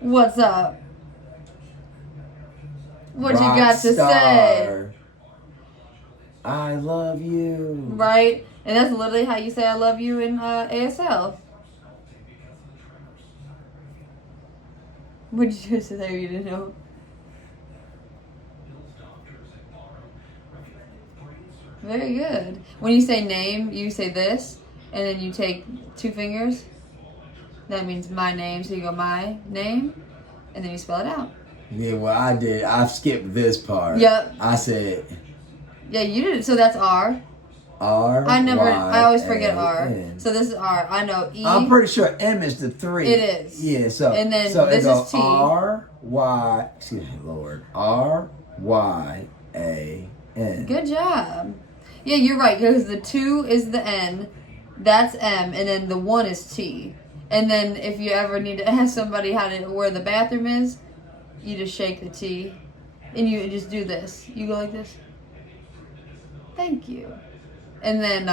What's up? What you Rock got to say? star. I love you. Right? And that's literally how you say I love you in ASL. What did you just say you didn't know? Very good. When you say name, you say this, and then you take 2 fingers. That means my name, so you go my name, and then you spell it out. Yeah, well, I did. I skipped this part. Yep. I said Yeah, you did it. So that's R. R. I always forget R. Y-A-N. So this is R. I know E. I'm pretty sure M is the 3. It is. Yeah, so. And then so this is T. R, Y, excuse me, Lord. R, Y, A, N. Good job. Yeah, you're right, because the 2 is the N, that's M, and then the 1 is T. And then if you ever need to ask somebody where the bathroom is, you just shake the T, and you just do this. You go like this. Thank you. And then,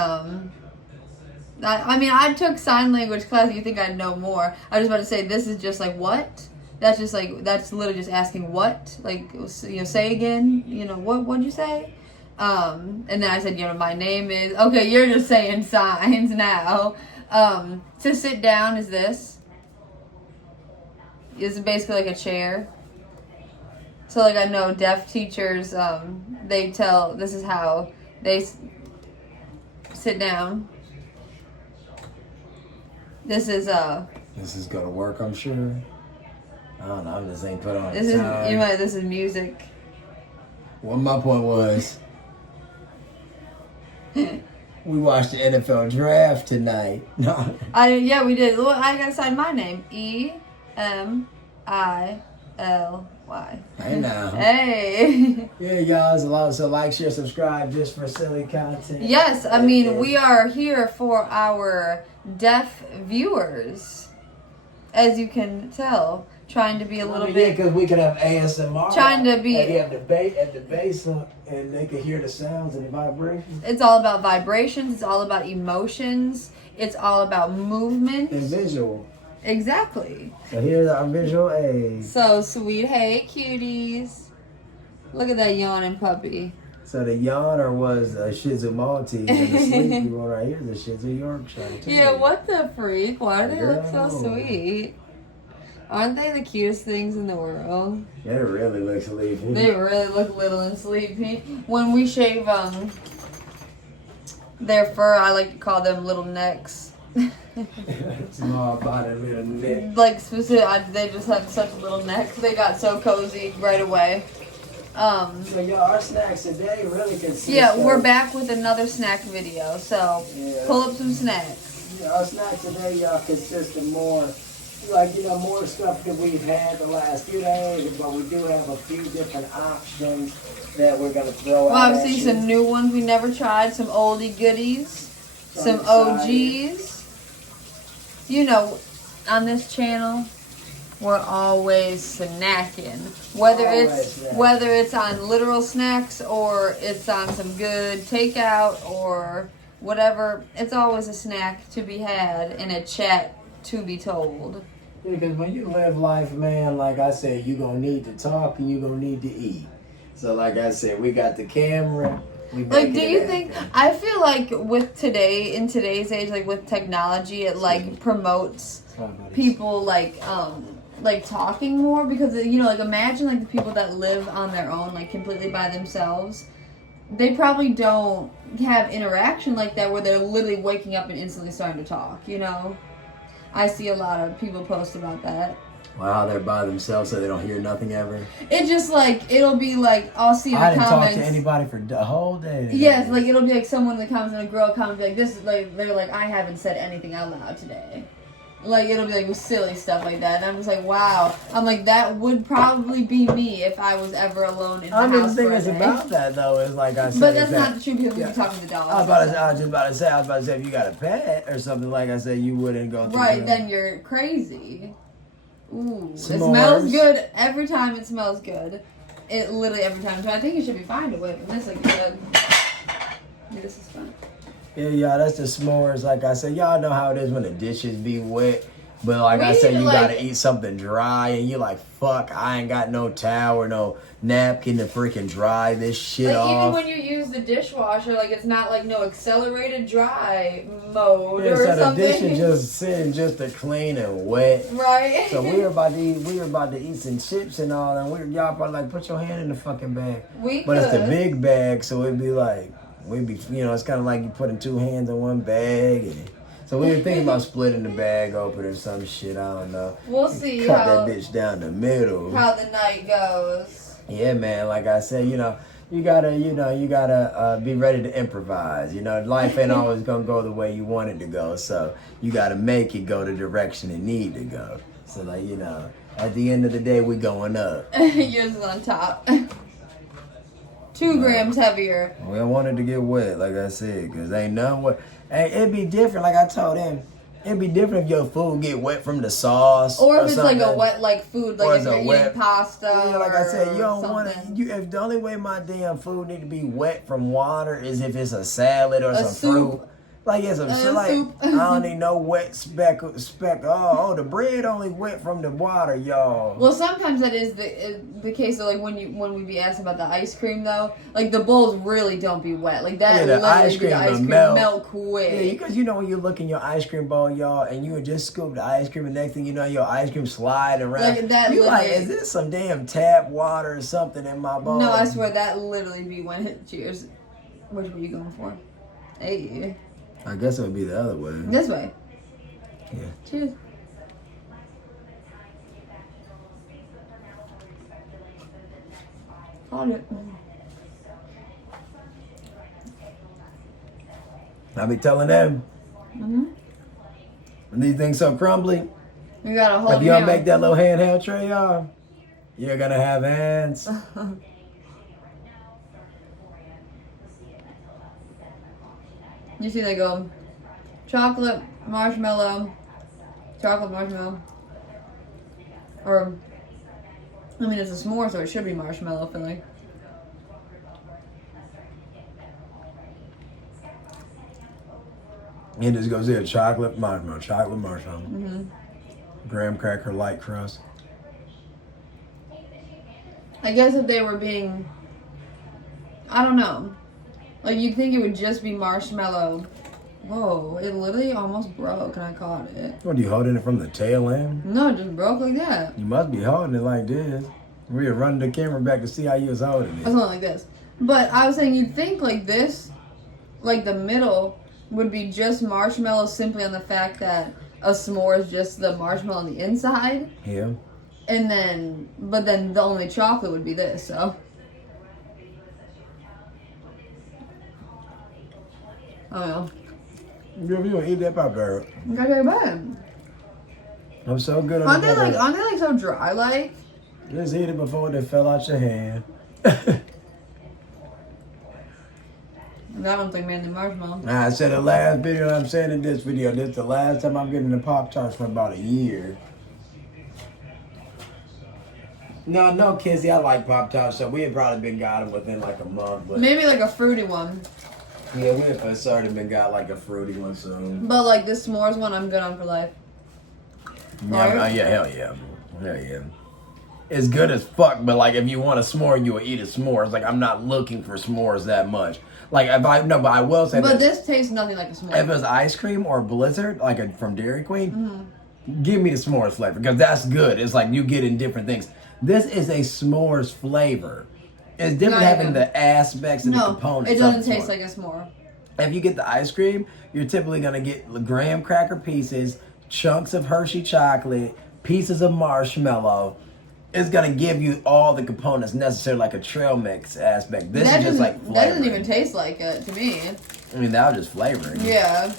I took sign language class. You think I'd know more. I was about to say, this is just like, what? That's just like, that's literally just asking what? Like, say again. What'd you say? And then I said, my name is, okay, you're just saying signs now. To sit down is this. It's basically like a chair. So, like, I know deaf teachers, this is how they sit down. This is gonna work, I'm sure. I don't know, this ain't put on this is music. Well, my point was, we watched the NFL draft tonight. No. Yeah, we did. Look, I gotta sign my name. E-M-I-L-Y. Hey now. Hey. Yeah, guys. So like, share, subscribe just for silly content. Yes, I mean, we are here for our deaf viewers, as you can tell. Trying to be a little bit. because we can have ASMR. Trying to be. And you have the bass, and they can hear the sounds and the vibrations. It's all about vibrations. It's all about emotions. It's all about movement. And visual. Exactly. So here's our visual aids. So sweet. Hey, cuties. Look at that yawning puppy. So the yawner was a Shih-Tzu Maltese, and the sleepy one right here is a Shih-Tzu Yorkshire. Yeah, what the freak? Why do they look so Girl. sweet? Aren't they the cutest things in the world? They really look sleepy. They really look little and sleepy. When we shave their fur, I like to call them little necks. Small body, little neck. Like they just have such little necks. They got so cozy right away. So y'all, our snacks today really consist we're of, back with another snack video. So pull up some snacks. Yeah, our snacks today, y'all, consist of more, more stuff that we've had the last few days, but we do have a few different options that we're gonna throw Well, out. obviously some new ones we never tried, some oldie goodies, some OGs. On this channel, we're always snacking. Whether it's on literal snacks or it's on some good takeout or whatever, it's always a snack to be had and a chat to be told. Because when you live life, man, like I said, you're gonna need to talk and you're gonna need to eat. So like I said, we got the camera. Like, do you think, I feel like in today's age, like with technology, it like promotes people like talking more, because like imagine like the people that live on their own, like completely by themselves, they probably don't have interaction like that where they're literally waking up and instantly starting to talk. I see a lot of people post about that. Wow, they're by themselves so they don't hear nothing ever. It just like, it'll be like, I'll see in the comments. I didn't talk to anybody for the whole day. Yes, like it'll be like someone in the comments and a girl comments like, this is like, they're like, I haven't said anything out loud today. Like, it'll be like silly stuff like that. And I'm just like, wow. I'm like, that would probably be me if I was ever alone in the house. The thing is about that though is like I said. But that's not true because we be talking to dogs. I was just about to say if you got a pet or something, like I said, you wouldn't go through. Right, then you're crazy. Ooh, S'mores. It smells good every time. It smells good. It literally every time. So I think it should be fine to whip. And this looks good. This is fun. Yeah, y'all, that's the s'mores. Like I said, y'all know how it is when the dishes be wet But like I said, you like, gotta eat something dry, and you're like, fuck, I ain't got no towel or no napkin to freaking dry this shit off. Even when you use the dishwasher, like it's not like no accelerated dry mode or so something. the dish is just sitting just to clean and wet. Right. So we were about to eat some chips and all, and y'all probably like, put your hand in the fucking bag. But it's the big bag, so it'd be like, it's kind of like you putting two hands in one bag. And so we were thinking about splitting the bag open or some shit. I don't know. We'll see Cut that bitch down the middle. How the night goes. Yeah, man. Like I said, you gotta be ready to improvise. Life ain't always gonna go the way you want it to go. So you gotta make it go the direction it need to go. So like, at the end of the day, we going up. Yours is on top. 2 grams heavier. We don't want it to get wet, like I said, because ain't none what. Hey, it'd be different, like I told him. It'd be different if your food get wet from the sauce. Or if it's something. like a wet food, like if you're eating pasta. Yeah, like I said, you don't want something. to. If the only way my damn food need to be wet from water is if it's a salad or some soup. fruit. Like it's some shit. Like soup. I don't need no wet speck. Oh, the bread only wet from the water, y'all. Well, sometimes that is the case. Though, like when we be asked about the ice cream, though, like the bowls really don't be wet. Like that, the ice cream melt quick. Yeah, because when you look in your ice cream bowl, y'all, and you would just scoop the ice cream, and next thing you know, your ice cream slide around. Like that. You like, is this some damn tap water or something in my bowl? No, I swear that literally be when it. Cheers. Which way you going for? Hey. I guess it would be the other way. This way. Yeah. Cheers. Hold it. I be telling them. When these things so crumbly, You gotta hold. if you don't make that little handheld tray, y'all, you're gonna have ants. You see, they go chocolate, marshmallow, or I mean, it's a s'more, so it should be marshmallow filling. It just goes there, chocolate, marshmallow. Graham cracker, light crust. I guess if they were being, I don't know. Like, you'd think it would just be marshmallow. Whoa, it literally almost broke and I caught it. What, are you holding it from the tail end? No, it just broke like that. You must be holding it like this. We were running the camera back to see how you was holding it. Something like this. But I was saying, you'd think like this, like the middle, would be just marshmallow simply on the fact that a s'more is just the marshmallow on the inside. Yeah. But then the only chocolate would be this, so. I don't know. You don't eat that pop girl. You gotta go back. I'm so good on Aren't the they pepper. like so dry like? Just eat it before it fell out your hand. I don't think mainly marshmallow. I said the last video, I'm saying in this video, this is the last time I'm getting the Pop-Tarts for about a year. No, Kizzy, I like Pop-Tarts, so we had probably been got them within like a month. But Maybe like a fruity one. yeah, we had already been got like a fruity one soon. But like this s'mores one, I'm good on for life. Yeah, hell yeah. Hell yeah. It's good as fuck, but like if you want a s'more, you will eat a s'more. It's like I'm not looking for s'mores that much. Like but I will say But this tastes nothing like a s'more. if it's ice cream or Blizzard, like from Dairy Queen, give me the s'mores flavor because that's good. It's like you get in different things. This is a s'mores flavor. It's different having the aspects and the components. It doesn't taste like a s'more. If you get the ice cream, you're typically gonna get graham cracker pieces, chunks of Hershey chocolate, pieces of marshmallow. It's gonna give you all the components necessary, like a trail mix aspect. This is just like flavoring. That doesn't even taste like it to me. I mean, that was just flavoring. Yeah.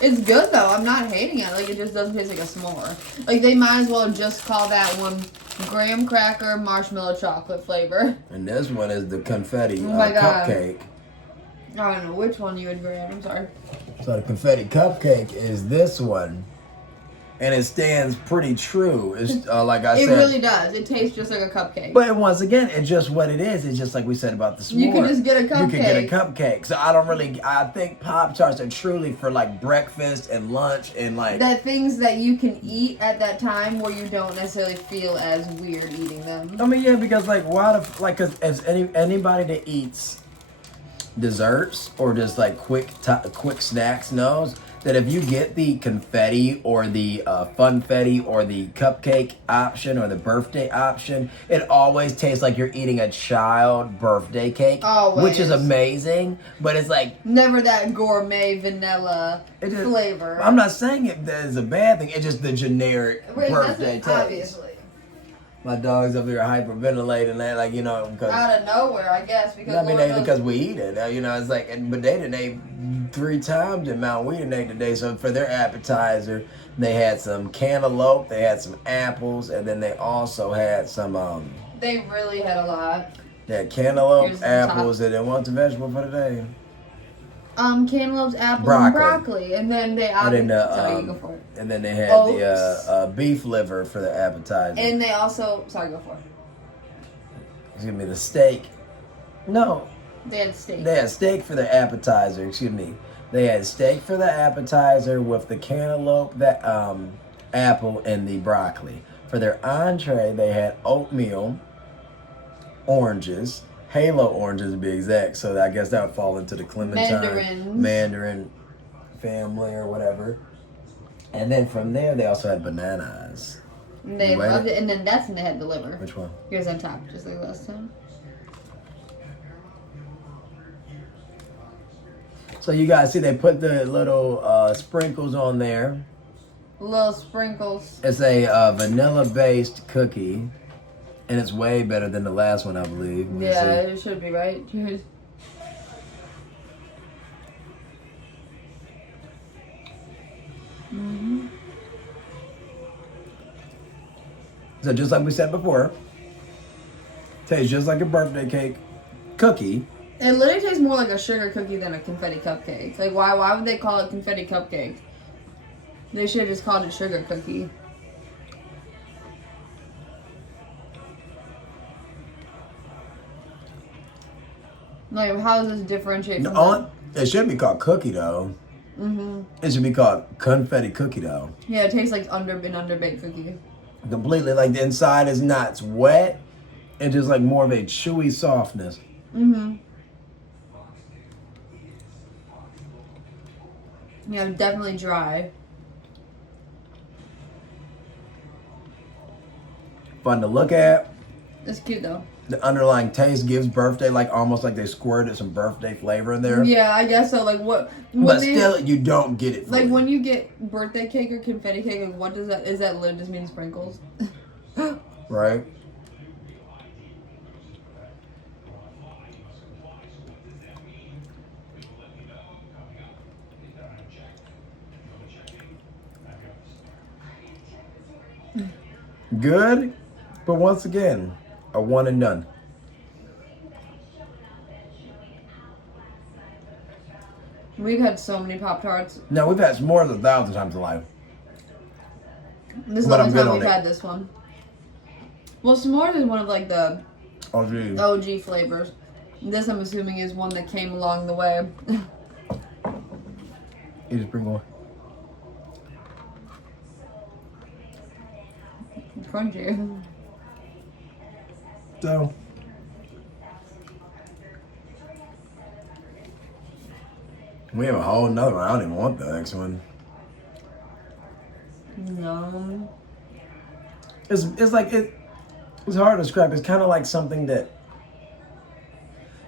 It's good though. I'm not hating it. Like it just doesn't taste like a s'more. Like they might as well just call that one graham cracker marshmallow chocolate flavor. And this one is the confetti God. cupcake. I don't know which one you would grab. I'm sorry. So the confetti cupcake is this one. And it stands pretty true. It's like I said. It really does. It tastes just like a cupcake. But once again, it's just what it is. It's just like we said about the s'more. You can just get a cupcake. You can get a cupcake. So I think Pop-Tarts are truly for like breakfast and lunch and like... The things that you can eat at that time where you don't necessarily feel as weird eating them. I mean, yeah, because like, cause as anybody that eats desserts or just like quick snacks knows that if you get the confetti or the funfetti or the cupcake option or the birthday option, it always tastes like you're eating a child birthday cake. Always. Which is amazing, but it's like... Never that gourmet vanilla flavor. I'm not saying that is a bad thing, it's just the generic birthday taste. Obviously. My dog's up here hyperventilating that, like, you know, because... Out of nowhere, I guess, because... I mean, because we eat it, you know, it's like... But they didn't eat 3 times the amount we didn't eat today, so for their appetizer, they had some cantaloupe, they had some apples, and then they also had some... They really had a lot. They had cantaloupe, apples, and then what's the vegetable for today? Cantaloupes, apples, and broccoli, and then they sorry, you go for it. And then they had the beef liver for the appetizer. And they also, go for it. Excuse me, the steak. No. They had steak. They had steak for the appetizer. Excuse me. They had steak for the appetizer with the cantaloupe, the apple, and the broccoli. For their entree, they had oatmeal, oranges. Halo oranges to be exact, so I guess that would fall into the Clementine Mandarin family or whatever. And then from there, they also had bananas. And they loved it, and then that's when they had the liver. Which one? Yours on top, just like last time. So you guys see they put the little sprinkles on there. Little sprinkles. It's a vanilla-based cookie. And it's way better than the last one, I believe. Yeah, it should be, right? Cheers. Mm-hmm. So just like we said before, tastes just like a birthday cake cookie. It literally tastes more like a sugar cookie than a confetti cupcake. Like, why would they call it confetti cupcake? They should have just called it sugar cookie. Like, how does this differentiate from that? It should be called cookie dough. Mm-hmm. It should be called confetti cookie dough. Yeah, it tastes like an underbaked cookie. Completely, like the inside is not, it's wet. It's just like more of a chewy softness. Mm-hmm. Yeah, definitely dry. Fun to look at. It's cute though. The underlying taste gives birthday, like almost like they squirted some birthday flavor in there. Yeah, I guess so. Like what? But still, you don't get it. Like when you get birthday cake or confetti cake, like what does that? Is that literally just mean sprinkles? Right. Good, but once again, a one and done. We've had so many Pop-Tarts. No, we've had more than 1,000 times in life. This is the only time we've had this one. Well, s'mores is one of like the OG flavors. This, I'm assuming, is one that came along the way. You just bring one. Crunchy. So, we have a whole nother one. I don't even want the next one. No. It's like it's hard to describe. It's kind of like something that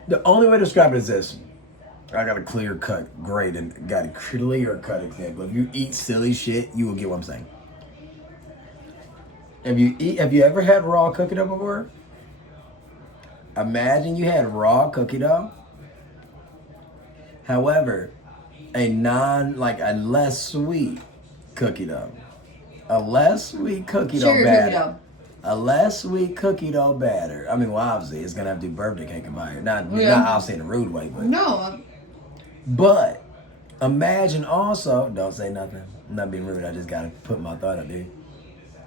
the only way to describe it is this. I got a clear cut, great, and got a clear cut example. If you eat silly shit, you will get what I'm saying. Have you ever had raw cookie dough before? Imagine you had raw cookie dough. However, a less sweet cookie dough. A less sweet cookie dough batter. A less sweet cookie dough batter. I mean, well, obviously, it's gonna have to do birthday cake and buy it. Not obviously in a rude way, but no. But imagine also, don't say nothing. I'm not being rude. I just gotta put my thought out there.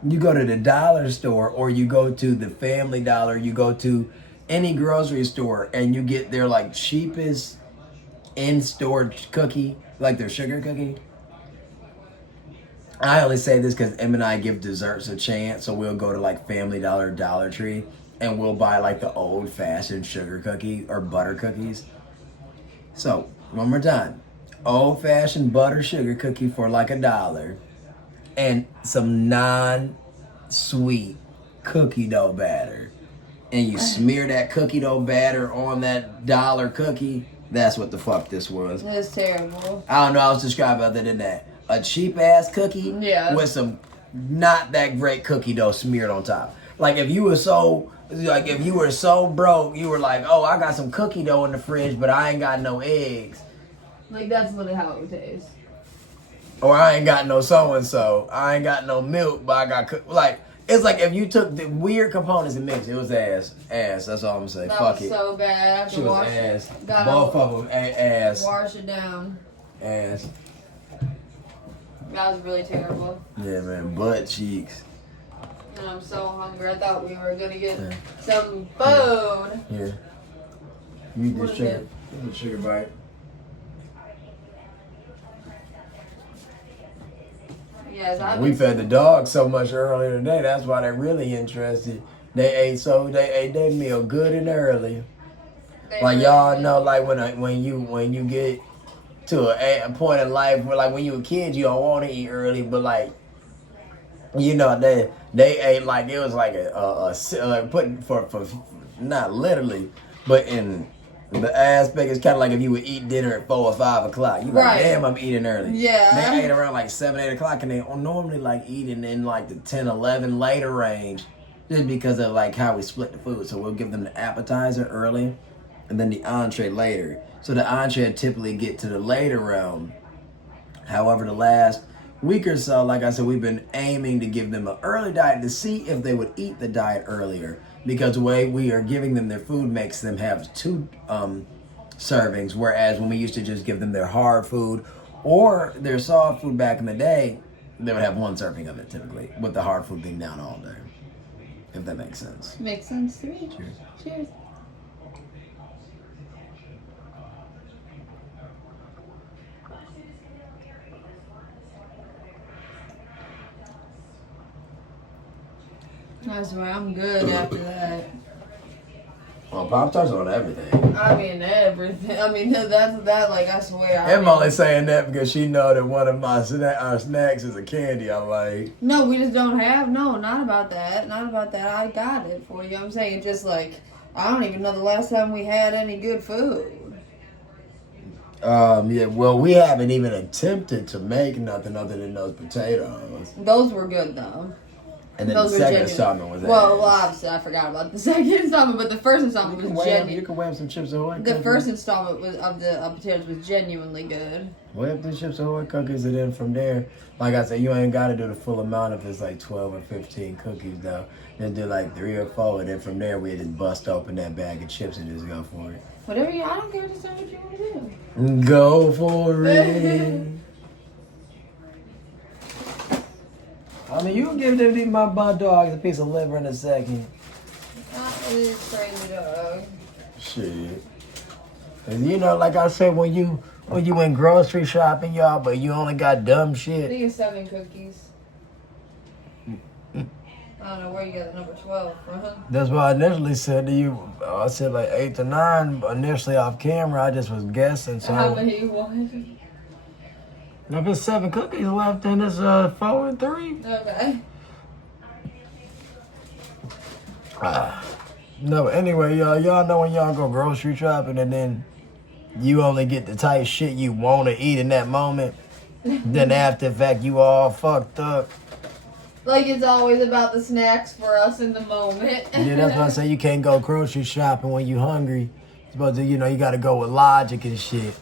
You go to the dollar store, or you go to the Family Dollar. You go to any grocery store, and you get their like cheapest in-store cookie, like their sugar cookie. I only say this because Em and I give desserts a chance, so we'll go to like Family Dollar, Dollar Tree, and we'll buy like the old-fashioned sugar cookie or butter cookies. So, one more time. Old-fashioned butter sugar cookie for like $1. And some non-sweet cookie dough batter. And you smear that cookie dough batter on that dollar cookie. That's what the fuck this was. That's terrible. I don't know, I was describing other than that. A cheap-ass cookie with some not that great cookie dough smeared on top. Like if you were so broke, you were like, oh, I got some cookie dough in the fridge, but I ain't got no eggs. Like that's literally how it would taste. Or I ain't got no so-and-so. I ain't got no milk, but I got like, it's like if you took the weird components and mixed, it was ass. Ass, that's all I'm gonna say. That Fuck was it. so bad. I She was ass. Got Both of them, ass. Wash it down. Ass. That was really terrible. Yeah, man, butt cheeks. And I'm so hungry. I thought we were gonna get some food. Yeah. You What this is sugar. it? This is a sugar bite. Yes, We fed the dogs so much earlier today. That's why they're really interested. They ate their meal good and early. Like y'all know, like when you get to a point in life where like when you a kid you don't want to eat early, but like you know they ate like it was like a putting for not literally, but in the aspect is kind of like if you would eat dinner at 4 or 5 o'clock. You like, damn, I'm eating early. Yeah. They ate around like 7, 8 o'clock, and they normally like eating in like the 10, 11 later range, just because of like how we split the food. So we'll give them the appetizer early, and then the entree later. So the entree typically get to the later realm. However, the last week or so, like I said, we've been aiming to give them an early diet to see if they would eat the diet earlier. Because the way we are giving them their food makes them have 2 servings, whereas when we used to just give them their hard food or their soft food back in the day, they would have 1 serving of it typically, with the hard food being down all day. If that makes sense. Makes sense to me. Cheers. Cheers. That's right. I'm good after that. Well, Pop-Tarts on everything. I mean, everything. I mean, that's that. Like, I swear. I'm only saying that because she know that one of our snacks is a candy I like. No, we just don't have. No, not about that. Not about that. I got it for you. I'm saying just like, I don't even know the last time we had any good food. Yeah, well, we haven't even attempted to make nothing other than those potatoes. Those were good, though. And then Those the were second genuine. installment was Well, obviously, I forgot about the second installment, but the first installment was genuine. You can wham some Chips Ahoy. The first installment of the potatoes was genuinely good. Wham the Chips Ahoy cookies, and then from there, like I said, you ain't got to do the full amount if it's like 12 or 15 cookies, though. Just do like 3 or 4, and then from there, we just bust open that bag of chips and just go for it. Whatever you, I don't care. Just do what you want to do. Go for it. I mean, you can give them my dog a piece of liver in a second. It's crazy dog. Shit. And you know, like I said, when you went grocery shopping, y'all, but you only got dumb I shit. think it's 7 cookies. I don't know where you got the number 12 from. That's what I initially said to you. I said like 8 to 9 initially off camera. I just was guessing. So How many you wanted? if it's 7 cookies left, then it's 4 and 3. Okay. No, but anyway, y'all know when y'all go grocery shopping and then you only get the type shit you want to eat in that moment. Then after the fact, you all fucked up. Like it's always about the snacks for us in the moment. Yeah, that's why I say you can't go grocery shopping when you hungry. You're supposed to, you got to go with logic and shit.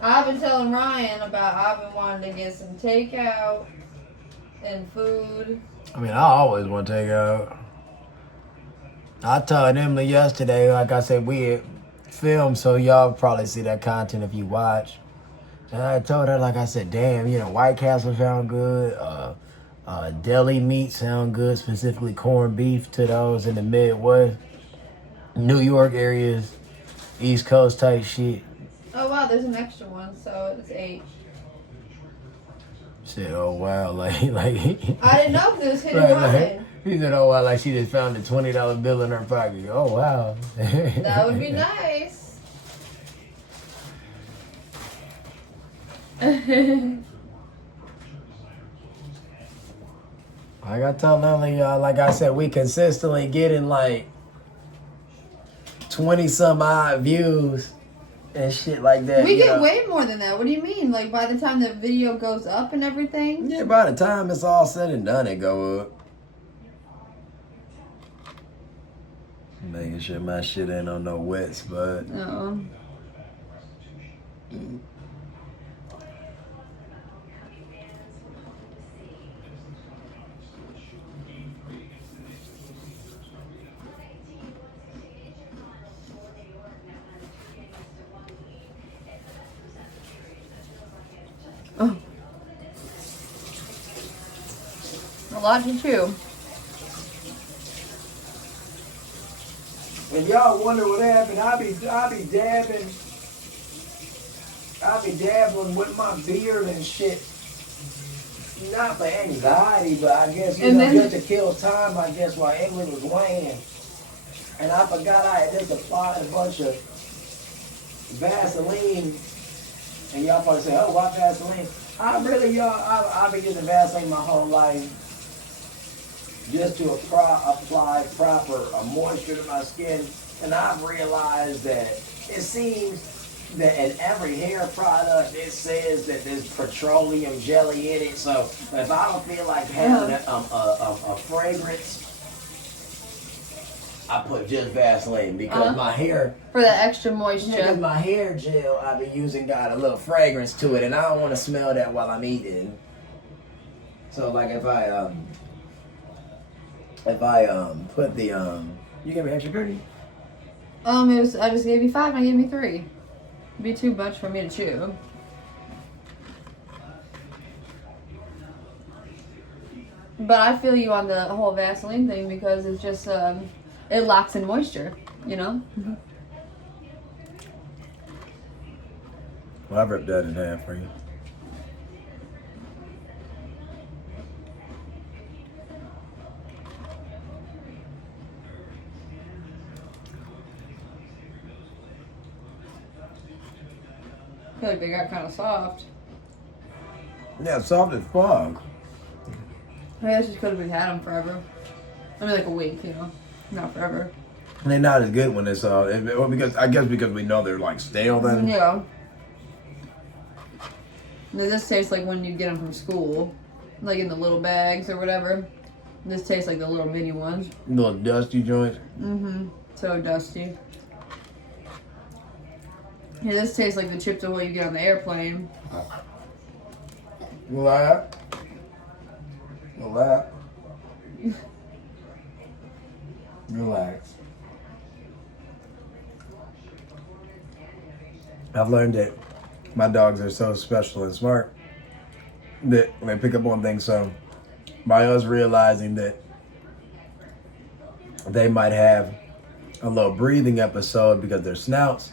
I've been telling Ryan I've been wanting to get some takeout and food. I mean, I always want to take out. I told Emily yesterday, like I said, we filmed, so y'all probably see that content if you watch. And I told her, like I said, damn, White Castle sound good. Deli meat sound good, specifically corned beef to those in the Midwest. New York areas, East Coast type shit. Oh wow, there's an extra one, so it's 8. Said, oh wow, like I didn't know because it was hidden like, behind. He said, oh wow, like she just found a $20 bill in her pocket. Oh wow. That would be nice. Like I told Lily, y'all, like I said, we consistently getting like 20 some odd views and shit like that. We get way more than that. What do you mean? Like by the time the video goes up and everything? Yeah, by the time it's all said and done, it go up. Making sure my shit ain't on no wet spot. No. Oh. A lot to chew. And y'all wonder what happened. I be dabbling with my beard and shit. Not for anxiety, but I guess just to kill time. I guess while England was weighing, and I forgot I had just applied a bunch of Vaseline. And y'all probably say, "Oh, why Vaseline?" I've been using Vaseline my whole life, just to apply proper moisture to my skin. And I've realized that it seems that in every hair product it says that there's petroleum jelly in it. So if I don't feel like having a fragrance, I put just Vaseline because my hair, for the extra moisture. because my hair gel I've been using got a little fragrance to it, and I don't want to smell that while I'm eating. So like if I put the you gave me extra cookie? I just gave you 5 and I gave me 3. It'd be too much for me to chew. But I feel you on the whole Vaseline thing because it's just it locks in moisture, you know? Mm-hmm. Well, I ripped that in half for you. I feel like they got kind of soft. Yeah, soft as fuck. I guess just because we've had them forever. I mean, like a week, you know? Not forever. And they're not as good when it's because we know they're like stale then. Yeah. This tastes like when you get them from school. Like in the little bags or whatever. This tastes like the little mini ones. Little dusty joints. Mm-hmm. So dusty. Yeah, this tastes like the Chips Ahoy you get on the airplane. Relax. Relax. Relax. I've learned that my dogs are so special and smart that they pick up on things. So by us realizing that they might have a little breathing episode because their snouts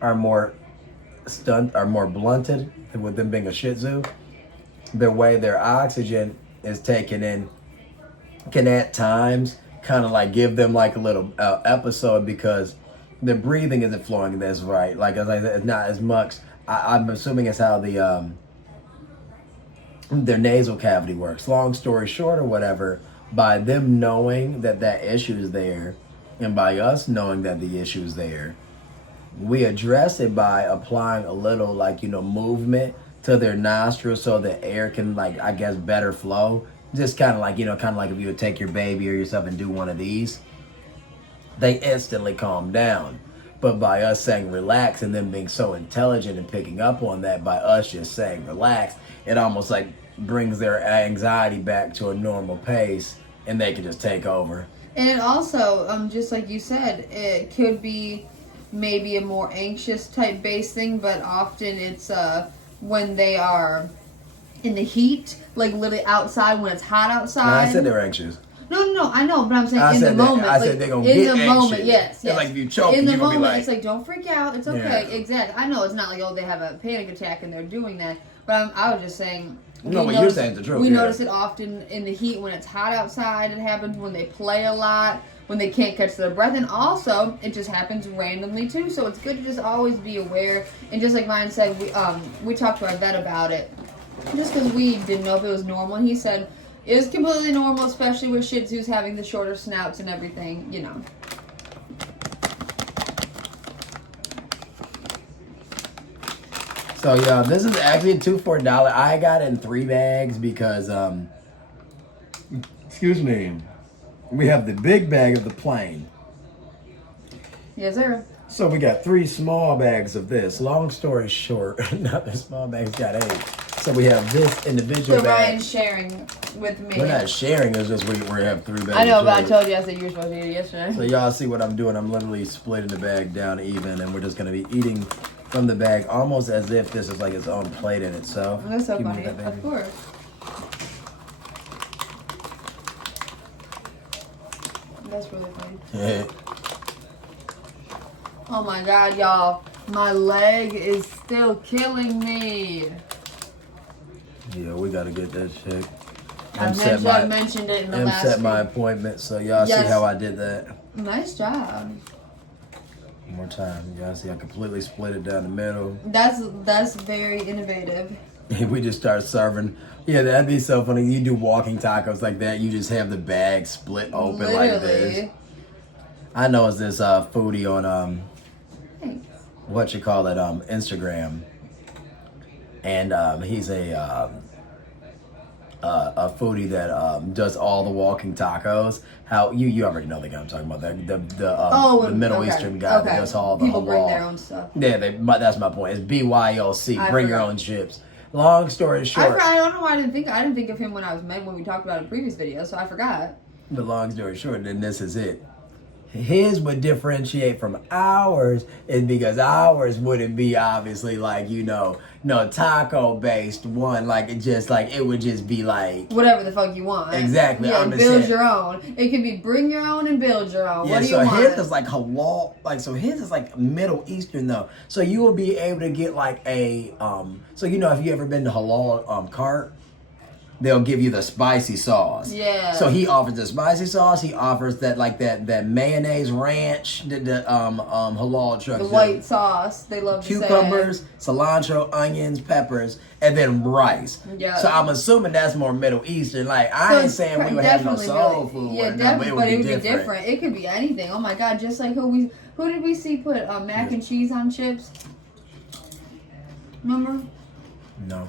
are more blunted with them being a Shih-Tzu, the way their oxygen is taken in can at times kind of like give them like a little episode because the breathing isn't flowing this right. Like as I said, it's not as much. I'm assuming it's how the their nasal cavity works. Long story short or whatever, by them knowing that that issue is there, and by us knowing that the issue is there, we address it by applying a little movement to their nostrils so the air can better flow. Just kind of like if you would take your baby or yourself and do one of these, they instantly calm down. But by us saying relax and them being so intelligent and picking up on that, by us just saying relax, it almost like brings their anxiety back to a normal pace and they can just take over. And it also, just like you said, it could be maybe a more anxious type based thing, but often it's when they are in the heat, like literally outside when it's hot outside. No, I said they were anxious. No, I know, but I'm saying in the moment. I said they're gonna get anxious. In the moment, yes. Like if you choke, in the you're moment, gonna be like, it's like, don't freak out. It's okay. Yeah. Exactly. I know it's not like, oh, they have a panic attack and they're doing that. But I was just saying. No, what you're saying is the truth. We notice it often in the heat when it's hot outside. It happens when they play a lot, when they can't catch their breath. And also, it just happens randomly too. So it's good to just always be aware. And just like Ryan said, we talked to our vet about it. Just because we didn't know if it was normal. And he said, it was completely normal, especially with Shih Tzus having the shorter snouts and everything, you know. So yeah, this is actually a 2 for $1. I got it in 3 bags because excuse me, we have the big bag of the plain. Yes, sir. So we got 3 small bags of this. Long story short, not the small bags got 8. So we have this individual bag. So Ryan's sharing with me. We're not sharing, it's just we have 3 bags. I know, but I told you I said you were supposed to eat it yesterday. So y'all see what I'm doing. I'm literally splitting the bag down even, and we're just going to be eating from the bag almost as if this is like its own plate in itself. That's so funny. Of course. That's really funny. Oh my god, y'all. My leg is still killing me. Yeah, we gotta get that shit. I mentioned it in the last set my appointment, so y'all see how I did that. Nice job. One more time. Y'all see I completely split it down the middle. That's very innovative. We just start serving. Yeah, that'd be so funny. You do walking tacos like that. You just have the bag split open like this. I know it's this foodie on what you call it, Instagram, and he's a foodie that does all the walking tacos. How you already know the guy I'm talking about, the Middle Eastern guy that does all the people bring their own stuff. Yeah, that's my point. It's BYOC. Bring your own chips. Long story short, I don't know why I didn't think of him when we talked about it in previous videos, so I forgot. But long story short, then this is it. His would differentiate from ours is because ours wouldn't be obviously like, no taco based one, like it would just be like whatever the fuck you want. Exactly. Yeah, build your own. It can be bring your own and build your own. Yeah, what do you want? His is like halal, so his is like Middle Eastern though. So you will be able to get like a so if you ever been to halal cart, they'll give you the spicy sauce. Yeah. So he offers the spicy sauce. He offers that mayonnaise ranch, the halal trucks. The white sauce. They love cucumbers, cilantro, onions, peppers, and then rice. Yeah. So I'm assuming that's more Middle Eastern. Like I ain't saying we would have no soul food. Yeah, definitely, but it would be different. It could be anything. Oh my god, just like who did we see put mac and cheese on chips? Remember? No.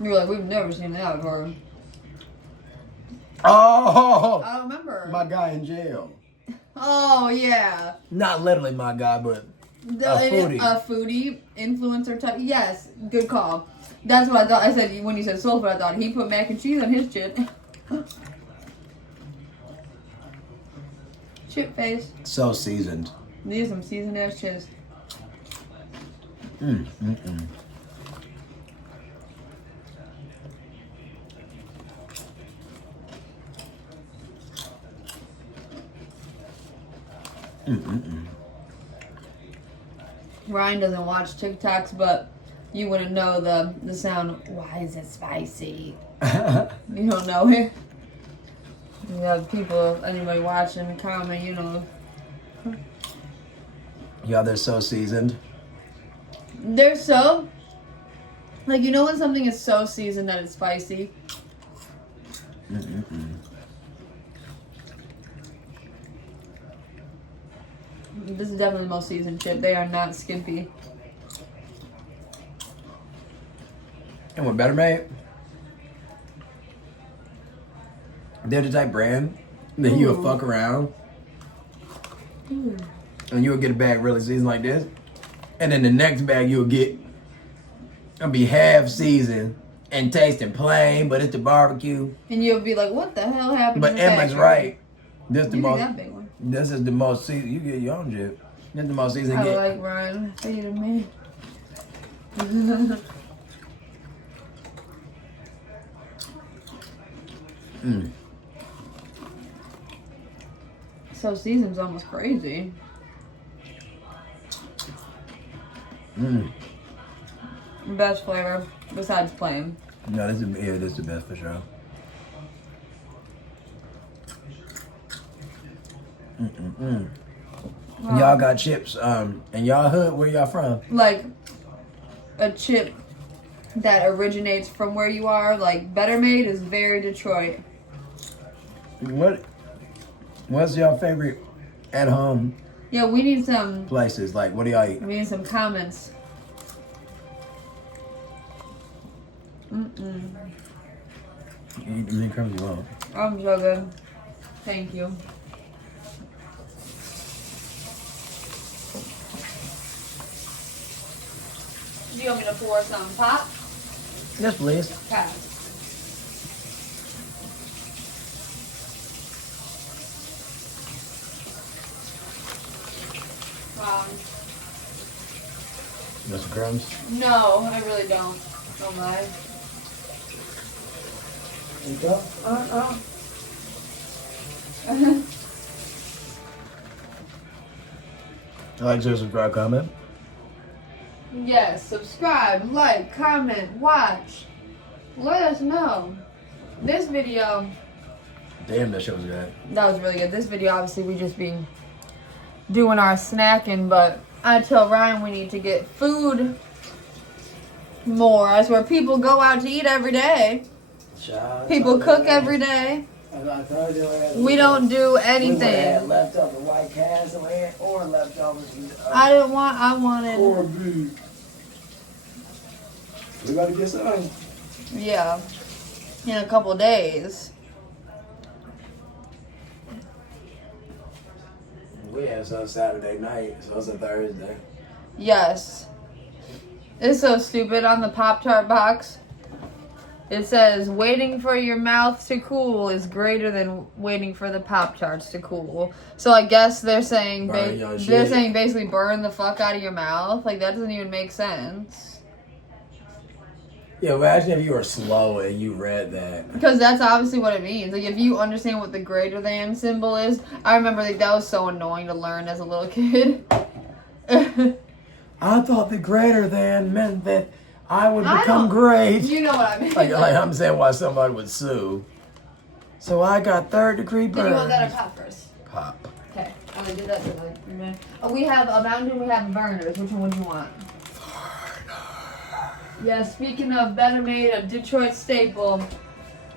You were like, we've never seen that before. Oh! I don't remember. My guy in jail. Oh, yeah. Not literally my guy, but a foodie. A foodie, influencer type. Yes, good call. That's what I thought. I said, when you said soul food, I thought he put mac and cheese on his chip. Chip face. So seasoned. These are some seasoned ass chips. Ryan doesn't watch TikToks, but you wouldn't know the sound. Why is it spicy? You don't know it. You have people, anybody watching, comment, Yeah, they're so seasoned. They're so, when something is so seasoned that it's spicy. This is definitely the most seasoned chip. They are not skimpy. And what better, mate? They're the type brand that you'll fuck around. And you'll get a bag really seasoned like this. And then the next bag you'll get, it'll be half seasoned and tasting plain, but it's the barbecue. And you'll be like, what the hell happened? But Emma's right. This is the most. That big one. This is the most seasoned. You get your own chip. That's the most easy I get. like Ryan feeding me. So season's almost crazy. Best flavor besides plain. No, this is the best for sure. Wow. Y'all got chips. In y'all hood, where y'all from? Like a chip that originates from where you are, like Better Made is very Detroit. What's your favorite at home? Yeah, we need some places. Like, what do y'all eat? We need some comments. You eat as many crumbs you want. I'm so good. Thank you. Do you want me to pour some pop? Yes, please. Okay. You want some crumbs? No, I really don't. Don't lie. You go? Like, share, subscribe, comment. Yes, subscribe, like, comment, watch. Let us know. This video, Damn, that shit was good. that was really good. This video, obviously, we just be doing our snacking, but I tell Ryan we need to get food more. That's where people go out to eat every day. People cook every day. We don't do We had anything. leftover White Castle or leftovers. I wanted, corned beef. We gotta get some. yeah, in a couple days. We had some Saturday night, so it's a Thursday. Yes. It's so stupid. On the Pop-Tart box, it says, waiting for your mouth to cool is greater than waiting for the Pop-Tarts to cool. So I guess they're saying Burn your shit. they're saying basically burn the fuck out of your mouth. Like, that doesn't even make sense. Yeah, imagine if you were slow and you read that. Because that's obviously what it means. Like, if you understand what the greater than symbol is, I remember like that was so annoying to learn as a little kid. I thought the greater than meant that I would become great. You know what I mean? Like I'm saying why somebody would sue. So I got third-degree burns. Did you want that or pop first? Pop. Okay. I did that. We have a Mountain Dew. We have burners. Which one would you want? Yeah, speaking of Better Made, a Detroit staple,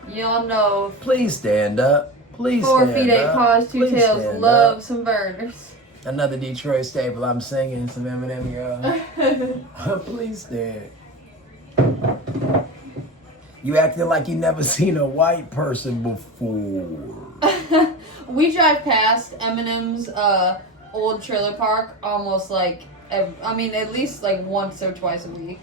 y'all know. Please stand up. Please 4 stand feet, 8 up. paws, 2 Please tails. stand Love up. some burners. Another Detroit staple. I'm singing some Eminem, y'all. Please stand. You acting like you never seen a white person before. We drive past Eminem's old trailer park almost like, at least like once or twice a week.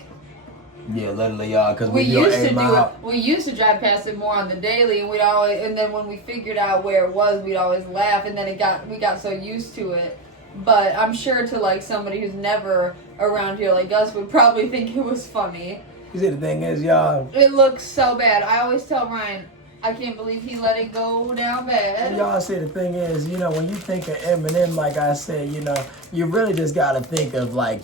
Yeah, literally, y'all, because We used to drive past it more on the daily, and then when we figured out where it was, we'd always laugh, and then we got so used to it. But I'm sure to like somebody who's never around here like us would probably think it was funny. You see, the thing is, y'all. It looks so bad. I always tell Ryan, I can't believe he let it go down bad. Y'all see, the thing is, when you think of Eminem, like I said, you really just gotta think of like,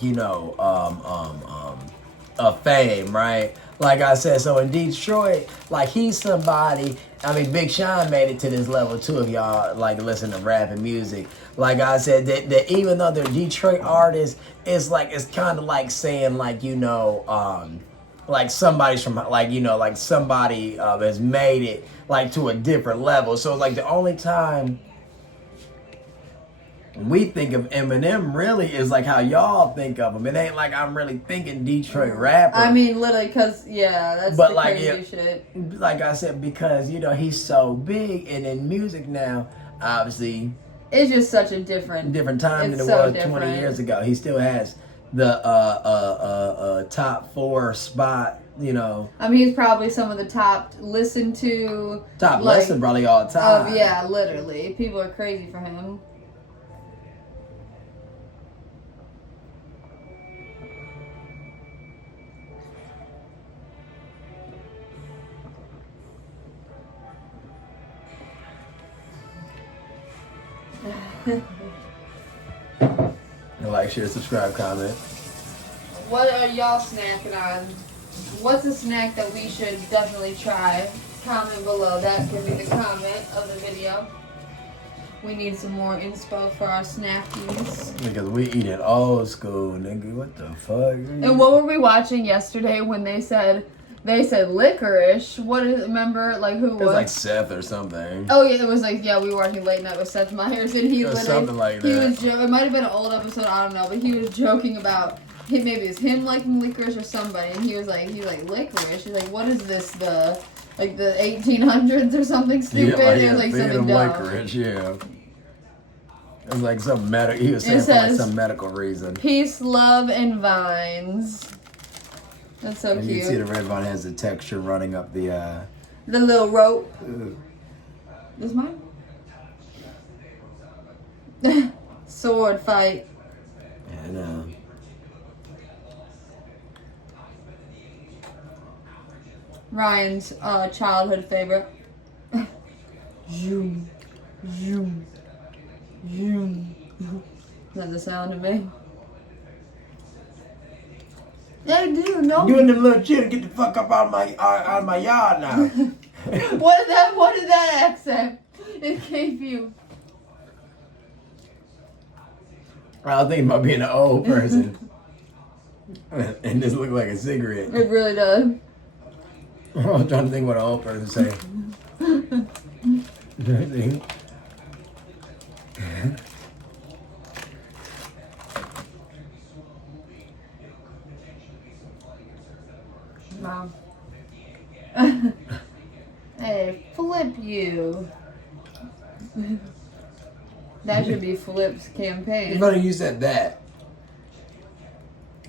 of fame, right? Like I said, so in Detroit, like he's somebody. I mean, Big Sean made it to this level too. If y'all like listen to rap and music, like I said, that even though they're Detroit artists, it's kind of like saying like like somebody's from like somebody has made it like to a different level. So it's like the only time we think of Eminem really is like how y'all think of him. It ain't like I'm really thinking Detroit rapper. I mean, literally, because, that's but the like, crazy shit. Like I said, because, he's so big, and in music now, obviously, it's just such a different time than it so was different. 20 years ago. He still has the top 4 spot, I mean, he's probably some of the top listened to. Top listened probably all the time. Yeah, literally. People are crazy for him. Like, share, subscribe, comment. What are y'all snacking on? What's a snack that we should definitely try? Comment below. That can be the comment of the video. We need some more inspo for our snackies. Because we eat it old school, nigga. What the fuck? And what were we watching yesterday when they said licorice? What is, remember, like, who was? It was like Seth or something. Oh yeah, it was like, yeah, we were watching Late Night with Seth Meyers, and he literally, something like he that. was it might have been an old episode, I don't know, but he was joking about maybe it's him liking licorice or somebody, and he was like licorice. He's like, what is this, the 1800s or something stupid? Yeah, it was like something dumb. Licorice, yeah. It was like some medical. He was saying for like some medical reason. Peace, love, and vines. That's so and cute. You can see the red vine has the texture running up the little rope. This mine? Sword fight. Yeah, I know. Ryan's childhood favorite. Zoom. Zoom. Zoom. Is that the sound of me? Yeah, dude, no. You and them little children get the fuck up out of my yard now. What is that accent? It gave you. I was thinking about being an old person. And this looked like a cigarette. It really does. I was trying to think what an old person say. Mom. Hey, flip you. That should be Flip's campaign. It's funny you said that.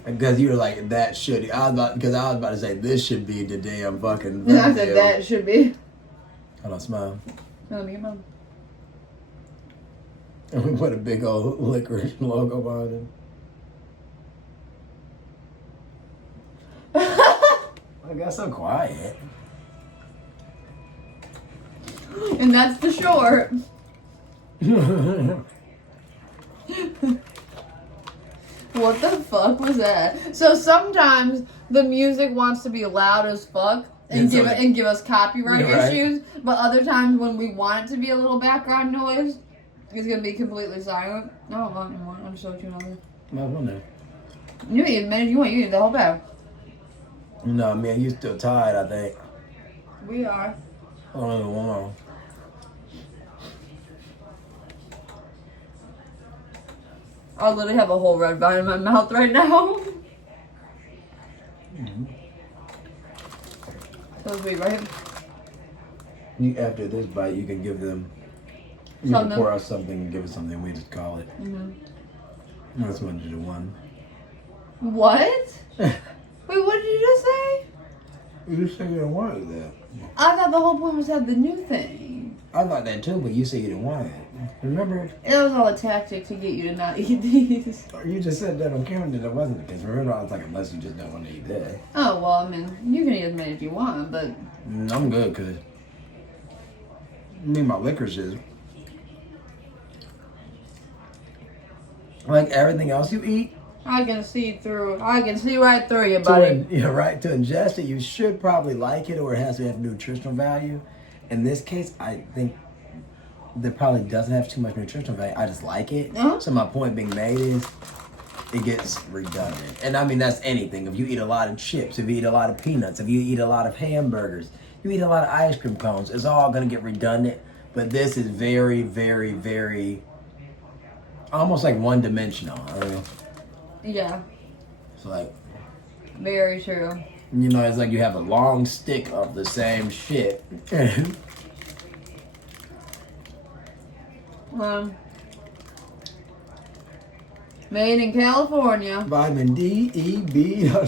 Because you were like, that should. Because I was about to say, this should be the damn fucking. And I said, that should be. Hold on, smile. No, me and Mom. And we put a big old licorice logo behind him. I got so quiet. And that's the short. What the fuck was that? So sometimes the music wants to be loud as fuck and give us copyright issues, but other times when we want it to be a little background noise, it's gonna be completely silent. No, I don't want anymore. I'm just looking over. No, no. You eat a minute. You eat the whole bag. No, man, you still tired, I think. We are. Only one more. I literally have a whole red vine in my mouth right now. Mm-hmm. So sweet, right? After this bite, you can give them. You can pour out something and give us something. We just call it. Mm-hmm. That's one to do one. What? Wait, what did you just say? You said you didn't want that. I thought the whole point was to have the new thing. I thought that too, but you said you didn't want it. Remember? It was all a tactic to get you to not eat these. You just said that on camera that it wasn't the case. Remember, I was like, unless you just don't want to eat that. Oh, well, I mean, you can eat as many as you want, but... I'm good, cause I need my licorices. Like everything else you eat. I can see right through you, buddy. To ingest it, you should probably like it, or it has to have nutritional value. In this case, I think that probably doesn't have too much nutritional value. I just like it. Uh-huh. So my point being made is, it gets redundant. And I mean, that's anything. If you eat a lot of chips, if you eat a lot of peanuts, if you eat a lot of hamburgers, you eat a lot of ice cream cones, it's all going to get redundant. But this is very, very, very, almost like one-dimensional. I mean, yeah. it's like, Very true. you know, it's like you have a long stick of the same shit. Made in California. Vitamin D, E, B. Yeah,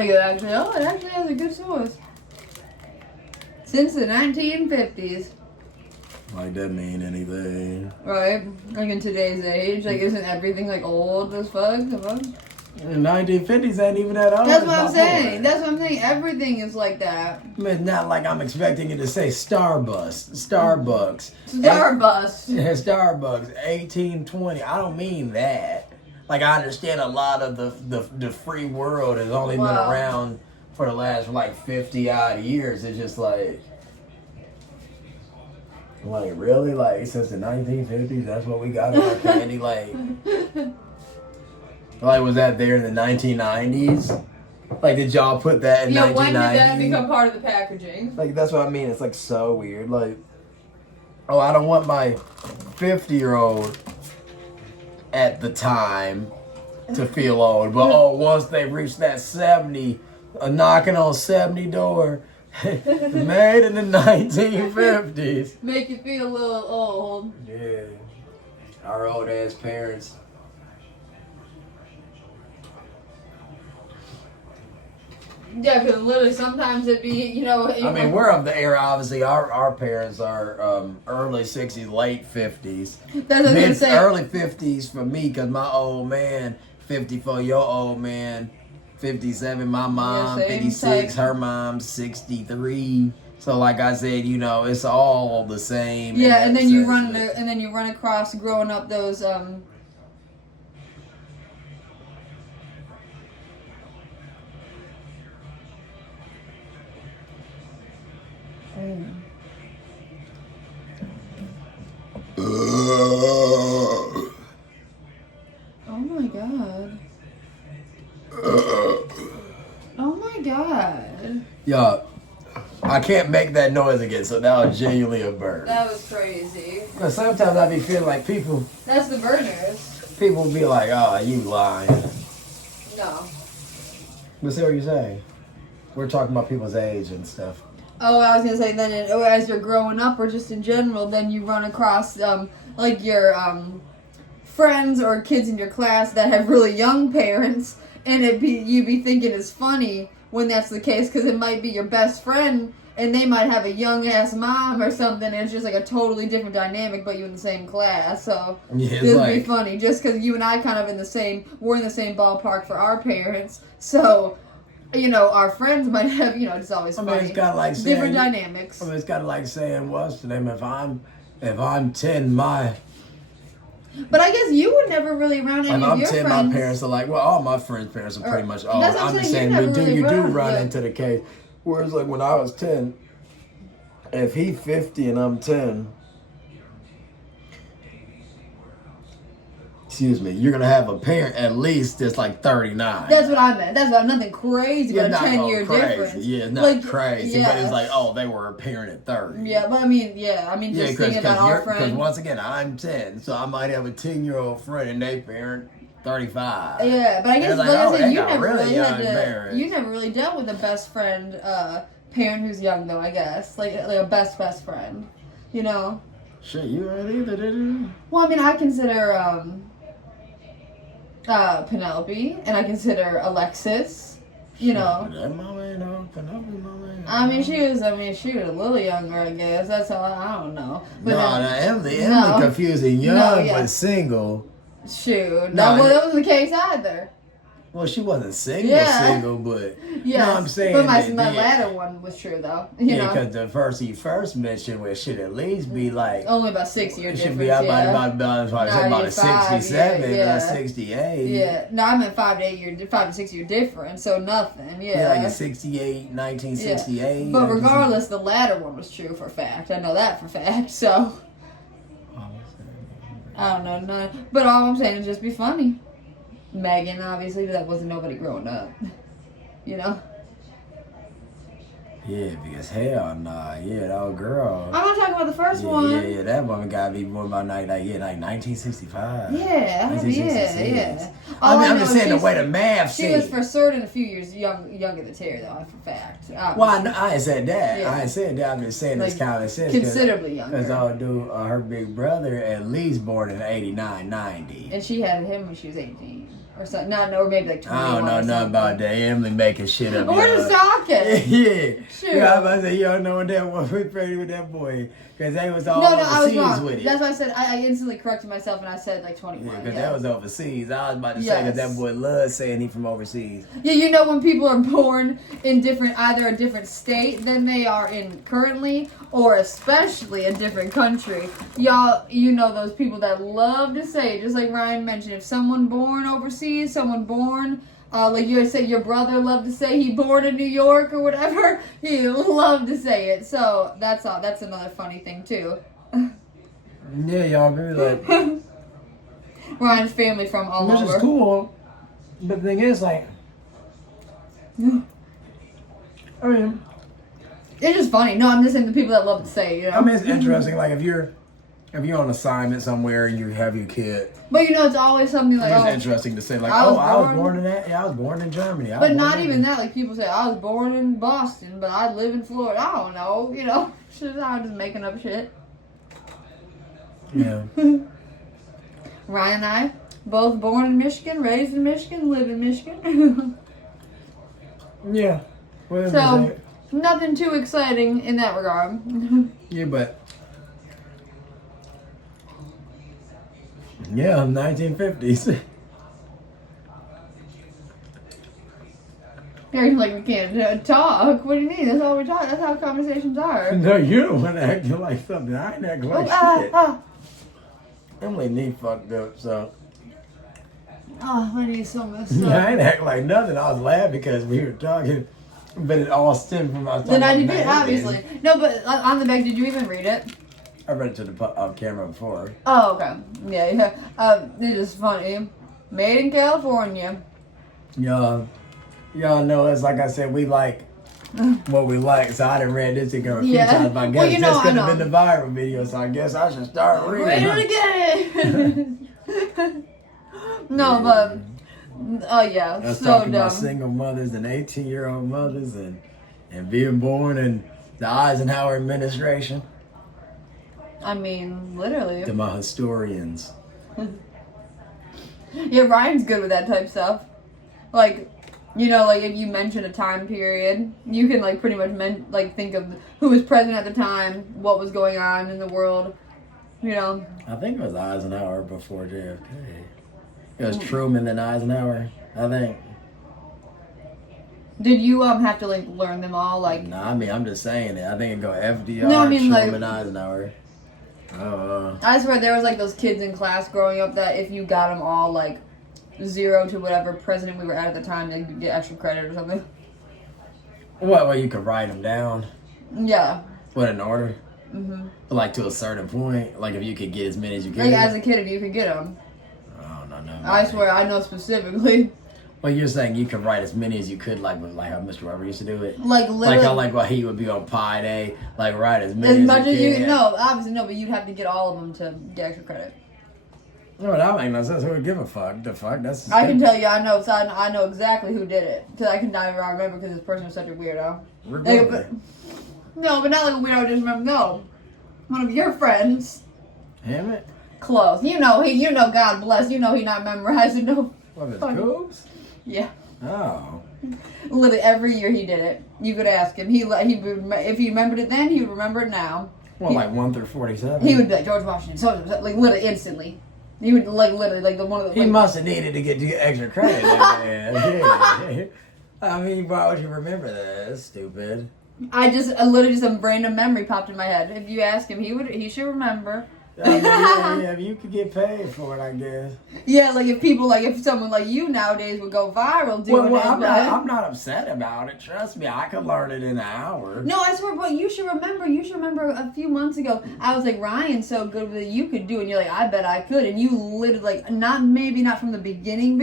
it actually has a good source. Since the 1950s. Like, that mean anything. Right? Like in today's age, like isn't everything like old as fuck? The 1950s ain't even that old. That's what I'm saying. That's what I'm saying. Everything is like that. I mean, it's not like I'm expecting it to say Starbucks. Starbucks. Yeah, Starbucks, 1820. I don't mean that. Like, I understand a lot of the free world has only been around for the last, like, 50-odd years. It's just like, really? Like, since the 1950s, that's what we got in our candy? Like, was that there in the 1990s? Like, did y'all put that in 1990? When did that become part of the packaging? Like, that's what I mean. It's, like, so weird. Like, oh, I don't want my 50-year-old at the time to feel old. But, once they reach that 70, knocking on 70 door, made in the 1950s. Make you feel a little old. Yeah. Our old-ass parents. Yeah, because literally sometimes it'd be, I mean, we're of the era, obviously. Our parents are early 60s, late 50s. That's what I was gonna say. Early 50s for me, because my old man, 54, your old man, 57, my mom, 56, her mom's 63. So, like I said, it's all the same. Yeah, and then you run across growing up those Oh my god. Oh my god. Yeah, I can't make that noise again, so that was genuinely a bird. That was crazy. Because sometimes I be feeling like people... That's the burners. People be like, oh, you lying. No. But see what you're saying. We're talking about people's age and stuff. Oh, I was going to say, then as you're growing up, or just in general, then you run across, like, your friends or kids in your class that have really young parents, and you be thinking it's funny when that's the case, because it might be your best friend, and they might have a young-ass mom or something, and it's just, like, a totally different dynamic, but you're in the same class, so this would be funny, just because you and I we're in the same ballpark for our parents, so... our friends might have, it's always funny. It's kind of like saying, different dynamics. It's kind of like saying, what's the name? If I'm 10, my... But I guess you were never really around any of your friends. My parents are like, well, all my friends' parents are pretty much old. I'm just saying, you do run into the case. Whereas, like, when I was 10, if he's 50 and I'm 10... Excuse me, you're going to have a parent at least that's like 39. That's what I meant. That's nothing crazy, but a 10-year difference. Yeah, not crazy, but it's like, they were a parent at 30. Yeah, but just thinking about our friends. Because once again, I'm 10, so I might have a 10-year-old friend and they parent 35. Yeah, but I guess, like I said, you never never really dealt with a best friend, parent who's young, though, I guess. Like a best friend, Shit, you ain't either, did you? Well, I consider, Penelope, and I consider Alexis, That mama ain't no Penelope mama ain't she was a little younger, I guess. That's all. I don't know. But Emily confusing young but single. Shoot, that wasn't the case either. Well, she wasn't single, but I'm saying. But my latter one was true, though. Because the first you first mentioned, it should at least be like only about 6 years. It should be about a 67 or 68. Yeah, no, I meant 5 to 6 year difference, so nothing. Yeah, like a 68, 1968. Yeah. But regardless, the latter one was true for a fact. I know that for a fact. So I don't know, no. But all I'm saying is just be funny. Megan, obviously, that wasn't nobody growing up. Yeah, because hell nah, that old girl. I'm not talking about the first one. Yeah, that woman gotta be born about 1965. Yeah, 1966. yeah. I'm just saying the way the math. She was for certain a few years younger than Terry, though, for fact. Obviously. Well, I ain't said that. Yeah. I ain't said that. I'm just saying it's common sense. Considerably younger. Because I'll do her big brother at least born in 89, 90. And she had him when she was 18. or something. Or maybe like 21. I don't know nothing about that. Emily making shit up. We're just talking. Yeah. Sure. Yeah, I was about to say, you don't know what that was. We prayed with that boy. Because they was all I was overseas wrong. with it. That's why I said, I instantly corrected myself and I said like 21. Yeah, because that was overseas. I was about to say, because that boy loves saying he from overseas. Yeah, you know when people are born in either a different state than they are in currently, or especially a different country. Y'all, you know those people that love to say, just like Ryan mentioned, if someone born overseas, someone born, like you say your brother loved to say he born in New York or whatever, he loved to say it. So that's another funny thing too. Yeah, y'all be like... Ryan's family from all over. Which is cool. But the thing is, like... I mean... It's just funny. No, I'm just saying the people that love to say, you know. I mean, it's interesting. Like, if you're on assignment somewhere and you have your kid... But you know, it's always something like, it's interesting to say, like, I was born in that. Yeah, I was born in Germany. But not even that. Like, people say, I was born in Boston, but I live in Florida. I don't know. You know, I'm just making up shit. Yeah. Ryan and I, both born in Michigan, raised in Michigan, live in Michigan. Yeah. So, nothing too exciting in that regard. Yeah, but... Yeah, 1950s. You're like, we can't talk. What do you mean? That's all we talk. That's how conversations are. No, you're the one acting like something. I ain't acting like shit. Emily knee fucked up, so... Oh, my knee's so messed up. Yeah, I ain't acting like nothing. I was laughing because we were talking, but it all stemmed from us The talking 90 bit, obviously. No, but on the back, did you even read it? I read it to the camera before. Oh, okay. Yeah. It is funny. Made in California. Y'all know us. Like I said, we like what we like. So I done read this thing a few times. But I guess this could have been the viral video. So I guess I should start reading. Read it again. No, but oh yeah, I was so talking dumb. about single mothers and 18-year-old mothers and being born in the Eisenhower administration. I mean, literally. To my historians. Yeah, Ryan's good with that type of stuff. Like, you know, like if you mention a time period, you can like pretty much think of who was president at the time, what was going on in the world. You know. I think it was Eisenhower before JFK. It was Truman then Eisenhower, I think. Did you have to like learn them all? Like, Nah, I mean, I'm just saying it. I think it go FDR, No, I mean, Truman, like- Eisenhower. I swear there was like those kids in class growing up that if you got them all like 0 to whatever president we were at the time, they could get extra credit or something. Well, you could write them down. Yeah. What, in order? Mhm. Like to a certain point. Like if you could get as many as you could. Like as a kid, if you could get them. Oh, no. I swear, I know specifically. Well, you're saying you could write as many as you could, like with how Mr. Weber used to do it. Like literally. Like how he would be on Pi Day, like write as many as much as you you can. no, obviously no, but you'd have to get all of them to get extra credit. No, that makes no sense. Who would give a fuck? The fuck? That's. I can tell you, I know. So I know exactly who did it because I can not even remember because this person was such a weirdo. Really? No, but not like a weirdo. Just remember, no, one of your friends. Damn it. Close. You know he. You know God bless. You know he not memorizing no. What is it, Coops? Yeah. Oh. Literally every year he did it. You could ask him. He would, if he remembered it then, he would remember it now. Well, like 1 through 47. He would be like George Washington. So like literally instantly. He would like literally like the one of the. He must have needed to get extra credit. Yeah. I mean, why would you remember that? That's stupid. I literally just a random memory popped in my head. If you ask him, he should remember. I mean, yeah, you could get paid for it, I guess. Yeah, like if someone like you nowadays would go viral doing Well, that. I'm not upset about it. Trust me, I could learn it in an hour. No, I swear, but you should remember a few months ago, I was like, Ryan's so good with it, you could do it. And you're like, I bet I could. And you literally, like, not from the beginning,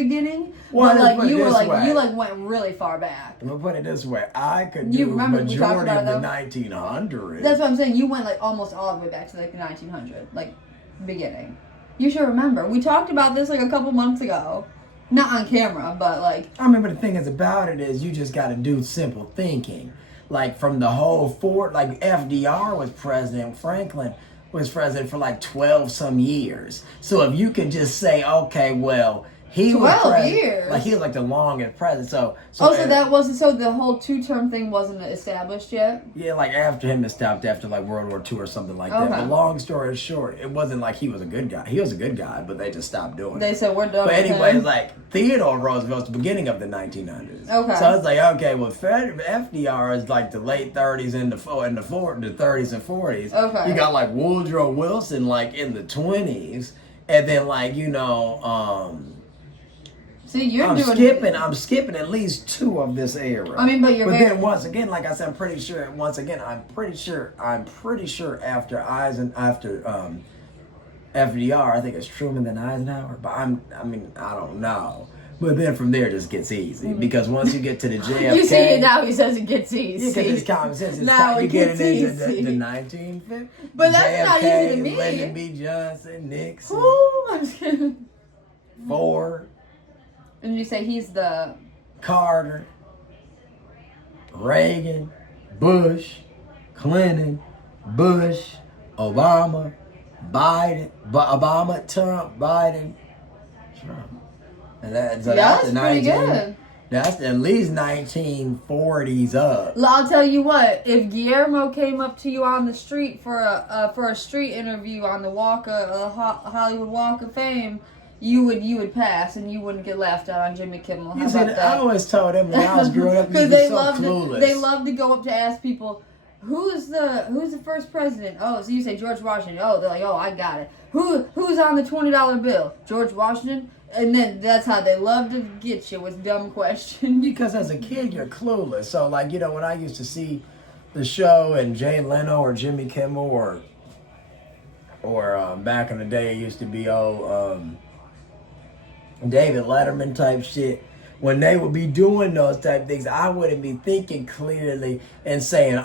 Well, but like you were like, way. you like went really far back. I'm gonna put it this way: I could You do remember we talked majority about of the it, 1900s. That's what I'm saying. You went like almost all the way back to like the 1900s, like beginning. You should remember. We talked about this like a couple months ago. Not on camera, but like. I mean, but the thing is about it is you just got to do simple thinking. Like from the whole like FDR was president, Franklin was president for like 12 some years. So if you can just say, okay, well, He 12 was years. Like he was like the longest president. So that wasn't the whole 2-term thing wasn't established yet. Yeah, like after him, it stopped after like World War II or something like that. But long story short, it wasn't like he was a good guy. He was a good guy, but they just stopped doing it. They said we're done. But with anyway, him. like Theodore Roosevelt's the beginning of the 1900s. Okay. So it's like, okay, well, FDR is like the late 30s and the 30s and 40s. Okay. You got like Woodrow Wilson like in the 20s, and then like See, I'm skipping at least 2 of this era. I mean, but then once again, like I said, I'm pretty sure after FDR, I think it's Truman then Eisenhower, but I don't know. But then from there, it just gets easy because once you get to the JFK, you see it now. He says it gets easy. Because it's common sense. Now You get it into easy. the 1950s. But that's JFK, not easy to me. Lyndon B. Johnson, Nixon, I'm just kidding. Ford. And you say he's the Carter, Reagan, Bush, Clinton, Bush, Obama, Biden, Trump, Biden, Trump. And that's pretty good. That's at least 1940s up. I'll tell you what. If Guillermo came up to you on the street for a street interview on the Hollywood Walk of Fame, you would pass and you wouldn't get laughed at on Jimmy Kimmel. How about that? I always told them when I was growing up, because they love to go up to ask people, who's the first president? Oh, so you say George Washington. Oh, they're like, oh, I got it. Who's on the $20 bill? George Washington. And then that's how they love to get you with dumb questions. Because as a kid, you're clueless. So like when I used to see the show and Jay Leno or Jimmy Kimmel or back in the day, it used to be David Letterman type shit. When they would be doing those type things, I wouldn't be thinking clearly and saying,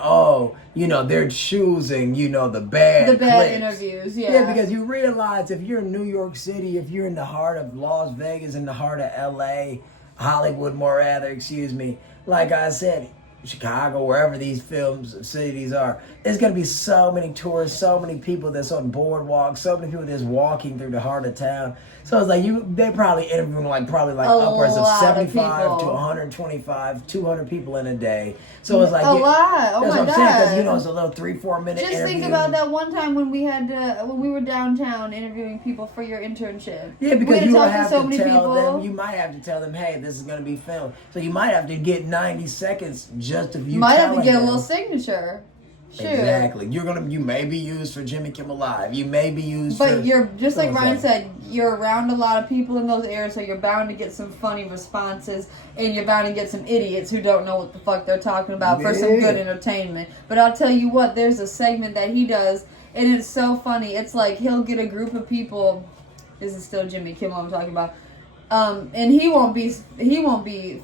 they're choosing, the bad clips. Interviews, yeah. Yeah, because you realize if you're in New York City, if you're in the heart of Las Vegas, in the heart of LA, Hollywood more rather, excuse me, like I said, Chicago, wherever these cities are, there's going to be so many tourists, so many people that's on boardwalks, so many people that's walking through the heart of town. So it's like they're probably interviewing upwards of 75 to 125, 200 people in a day. So it's like a lot. Oh that's my what I'm God. saying, because it's a little 3-4 minute Just interview. think about that one time when we were downtown interviewing people for your internship. Yeah, because you might have to tell them. You You might have to tell them, hey, this is going to be filmed. So you might have to get 90 seconds just of you. Might have to telling get them. a little signature. Sure. Exactly. You may be used for Jimmy Kimmel Live. You may be used for... But you're, just like Ryan said, you're around a lot of people in those areas, so you're bound to get some funny responses, and you're bound to get some idiots who don't know what the fuck they're talking about for some good entertainment. But I'll tell you what, there's a segment that he does, and it's so funny. It's like he'll get a group of people... This is still Jimmy Kimmel I'm talking about. And he won't be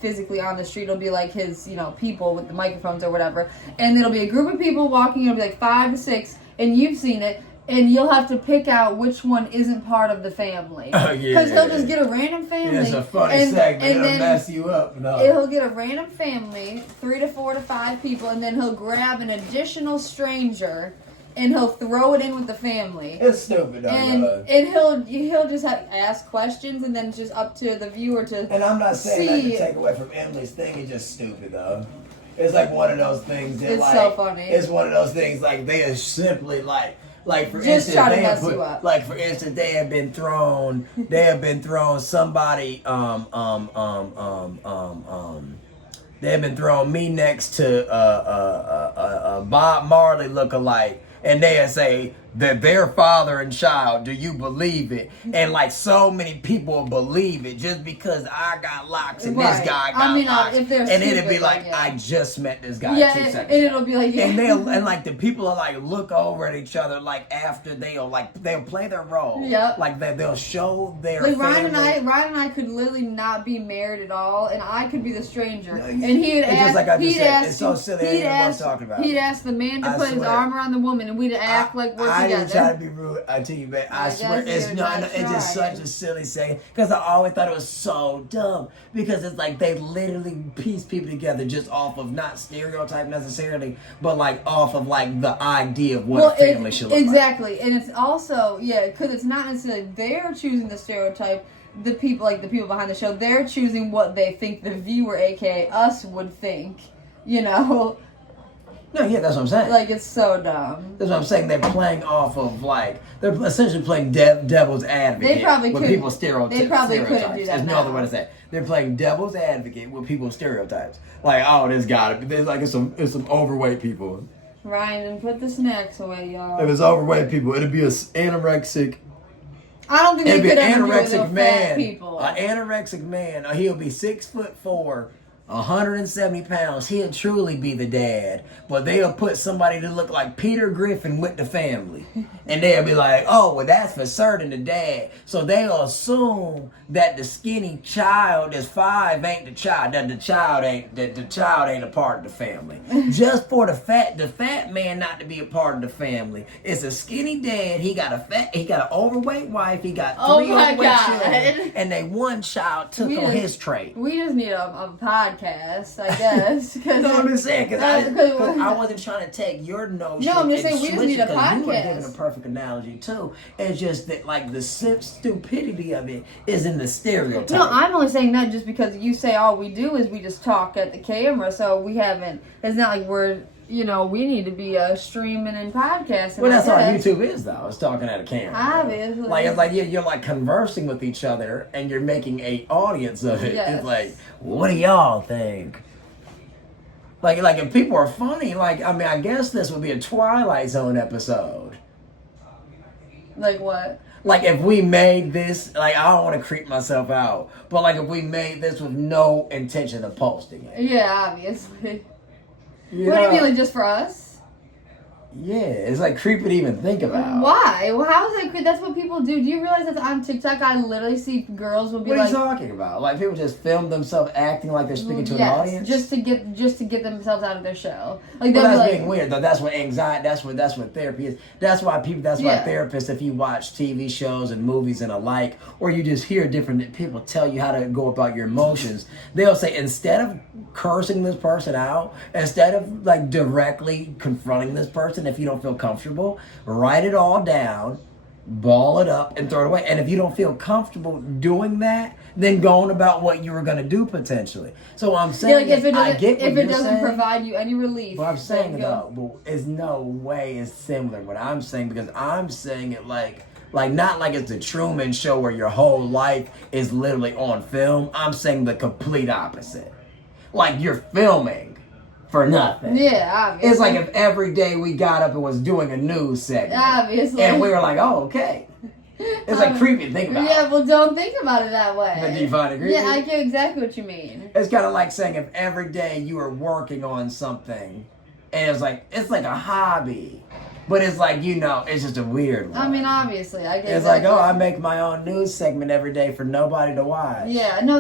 physically on the street. It'll be like his, people with the microphones or whatever. And it'll be a group of people walking. It'll be like 5 to 6, and you've seen it. And you'll have to pick out which one isn't part of the family. Oh, yeah. Because he'll just get a random family. Yeah, it's a funny segment. It'll mess you up. No. He'll get a random family, 3 to 4 to 5 people, and then he'll grab an additional stranger. And he'll throw it in with the family. It's stupid, and he'll just ask questions, and then it's just up to the viewer to. And I'm not saying that to take away from Emily's thing. It's just stupid though. It's like one of those things that it's so funny. It's one of those things like they are simply like for just instance they have put like for instance they have been thrown somebody they have been throwing me next to Bob Marley look-alike. And they'll say that their father and child, do you believe it? And like so many people believe it just because I got locks and this guy got locks. If they're and it'll be like, I just met this guy 2 seconds and it'll be like, and like the people will like look over at each other like after they'll play their role. Yep. Like they'll show their like family. Ryan and I could literally not be married at all, and I could be the stranger. And he would ask, just like I just said, it's so silly. He'd ask the man to put his arm around the woman, and we'd act like we're together. I didn't try to be rude. I tell you, man, I swear it's just such a silly saying because I always thought it was so dumb because it's like they literally piece people together just off of not stereotype necessarily, but like off of like the idea of what a family should look like. Exactly, and it's also because it's not necessarily they're choosing the stereotype. the people behind the show, they're choosing what they think the viewer, aka us, would think. You know. No, yeah, that's what I'm saying. Like, it's so dumb. That's what I'm saying. They're playing off of, like, they're essentially playing devil's advocate. They probably with people's stereotypes. They probably couldn't do that. There's no other way to say it. They're playing devil's advocate with people's stereotypes. Like, oh, this got it. Like, it's some overweight people. Ryan, put the snacks away, y'all. If it's overweight people, it'd be an anorexic. I don't think they could ever do it with man. Fat people. An anorexic man. He'll be 6'4", 170 pounds. He'll truly be the dad. But they'll put somebody to look like Peter Griffin with the family. And they'll be like, oh, well, that's for certain the dad. So they'll assume that the skinny child that's 5 ain't the child. That the child ain't a part of the family. Just for the fat man not to be a part of the family. It's a skinny dad. He got an overweight wife. He got 3 overweight children. And they one child took on his trait. We just need a podcast, I guess. No, I'm just saying, because I wasn't trying to take your notion. No, I'm just saying we just need a podcast. You were giving a perfect analogy too. It's just that, like, the stupidity of it is in the stereotype. No, I'm only saying that just because you say all we do is we just talk at the camera, so we haven't. It's not like we're. We need to be streaming and podcasting. Well, that's all YouTube is, though. It's talking at a camera. Obviously. Like, it's like you're like conversing with each other, and you're making a audience of it. Yes. It's like, what do y'all think? Like if people are funny, I guess this would be a Twilight Zone episode. Like what? Like, if we made this, I don't want to creep myself out, but if we made this with no intention of posting it. Yeah, obviously. Yeah. What do you mean, just for us? Yeah, it's creepy to even think about. Why? Well, how is that creepy? That's what people do. Do you realize that on TikTok, I literally see girls will be What are you talking about? People just film themselves acting like they're speaking to an audience? just to get themselves out of their show. That's being weird, though. That's what anxiety. That's what therapy is. That's why therapists, if you watch TV shows and movies and alike, or you just hear different people tell you how to go about your emotions, they'll say, instead of cursing this person out, instead of directly confronting this person, if you don't feel comfortable, write it all down, ball it up, and throw it away. And if you don't feel comfortable doing that, then go on about what you were going to do potentially. So what I'm saying if it doesn't provide you any relief. What I'm saying though, is no way is similar. What I'm saying, because I'm saying it not like it's the Truman Show where your whole life is literally on film. I'm saying the complete opposite. You're filming for nothing. Yeah, obviously. It's like if every day we got up and was doing a news segment. Obviously. And we were like, oh, okay. It's creepy to think about. Yeah, well, don't think about it that way. But do you find it creepy? Yeah, I get exactly what you mean. It's kind of like saying if every day you were working on something, and it's like a hobby. But it's it's just a weird one. I mean, obviously, I get it. It's I make my own news segment every day for nobody to watch. Yeah, no,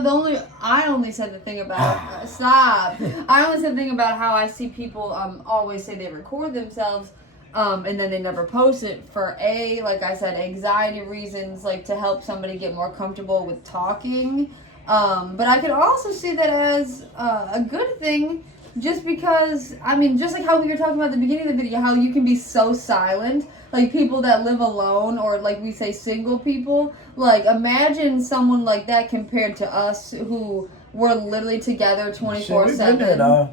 I only said the thing about, stop. I only said the thing about how I see people always say they record themselves, and then they never post it for like I said, anxiety reasons, to help somebody get more comfortable with talking. But I could also see that as a good thing. Just because, just like how we were talking about at the beginning of the video, how you can be so silent, people that live alone, or we say single people, imagine someone like that compared to us who were literally together 24/7.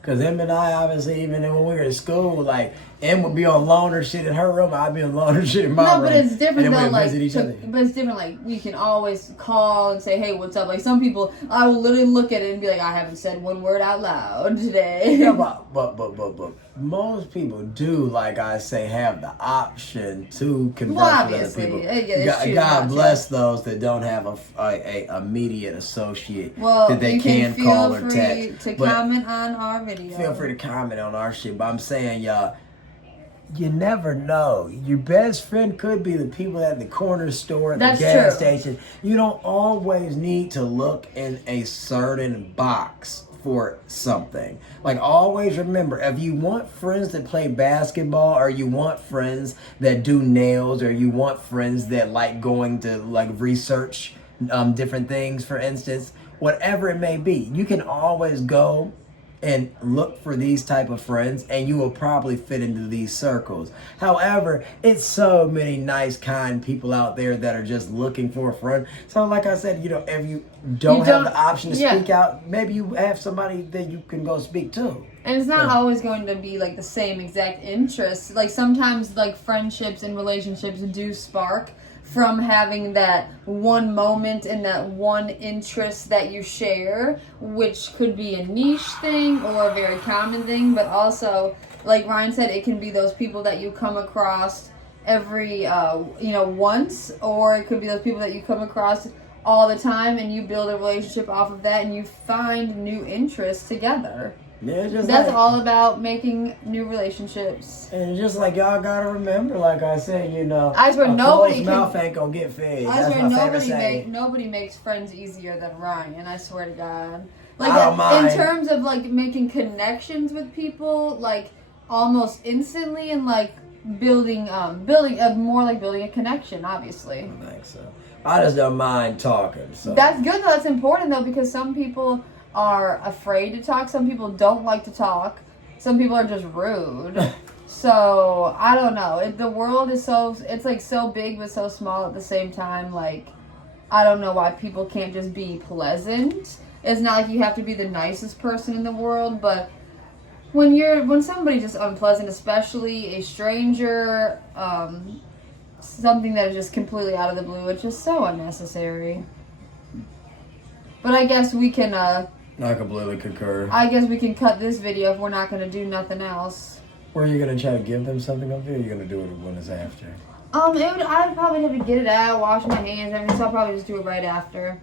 Because Em and I, obviously, even when we were in school, Em would be on loner shit in her room, I'd be on loner shit in my room. No, but it's different though, but it's different, we can always call and say, hey, what's up? Some people, I will literally look at it and be like, I haven't said one word out loud today. Yeah, but most people do, like I say, have the option to converse with other people. God bless those that don't have a immediate associate that they can call or text. Feel free to comment on our video. Feel free to comment on our shit. But I'm saying, y'all, you never know. Your best friend could be the people at the corner store, at the gas station. You don't always need to look in a certain box for something. Always remember, if you want friends that play basketball, or you want friends that do nails, or you want friends that like going to research different things, for instance, whatever it may be, you can always go and look for these type of friends, and you will probably fit into these circles. However, it's so many nice, kind people out there that are just looking for a friend. So like I said, you know, if you don't have the option to speak out, maybe you have somebody that you can go speak to. And it's not always going to be like the same exact interests. Like sometimes like friendships and relationships do spark from having that one moment and that one interest that you share, which could be a niche thing or a very common thing, but also, like Ryan said, it can be those people that you come across every, once, or it could be those people that you come across all the time and you build a relationship off of that and you find new interests together. Yeah, just that's all about making new relationships. And just like y'all gotta remember, like I said, you know, I swear nobody mouth ain't gonna get fed. I swear nobody makes friends easier than Ryan. I swear to God. Like in terms of like making connections with people, like almost instantly, and like building a connection. Obviously. I think so. I just don't mind talking. So that's good though. That's important though, because some people are afraid to talk. Some people don't like to talk. Some people are just rude. So I don't know. The world is it's like so big but so small at the same time. Like I don't know why people can't just be pleasant. It's not like you have to be the nicest person in the world, but when somebody's just unpleasant, especially a stranger, something that is just completely out of the blue, it's just so unnecessary. But I guess we can I completely concur. I guess we can cut this video if we're not going to do nothing else. Or are you going to try to give them something up there, or are you going to do it when it's after? I'd probably have to get it out, wash my hands, everything, so I'll probably just do it right after.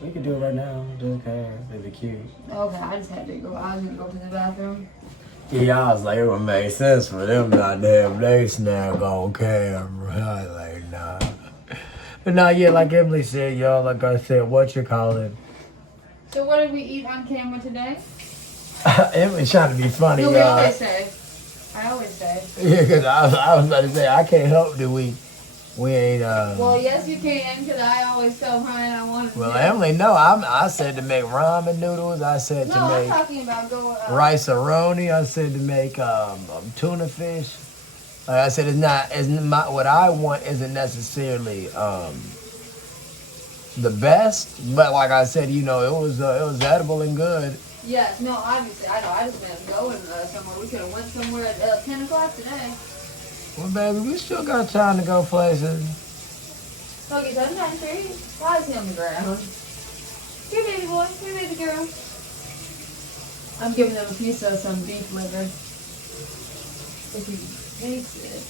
We can do it right now. Don't care. It'd be cute. Okay, I just had to go. I was going to go to the bathroom. Yeah, I was like, it would make sense for them not to have their snack on camera. I was like, nah. But nah, yeah, like Emily said, y'all, like I said, what you call it? So what did we eat on camera today? Emily's trying to be funny, no, y'all. I always say. Yeah, because I was about to say, I can't help that we ain't... Well, yes, you can, because I always tell Ryan I wanted to. Well, Emily, no, I said to make ramen noodles. I said to make... I'm talking about going... rice-a-roni. I said to make tuna fish. Like I said, what I want isn't necessarily... the best, but like I said, you know, it was edible and good. Yes, no, obviously, I know. I just meant going somewhere. We could have went somewhere at 10 o'clock today. Well, baby, we still got time to go places. Okay, so I'm Tree. Why is he on the ground? Here, baby boy. Here, baby girl. I'm giving them a piece of some beef liver. If he makes it.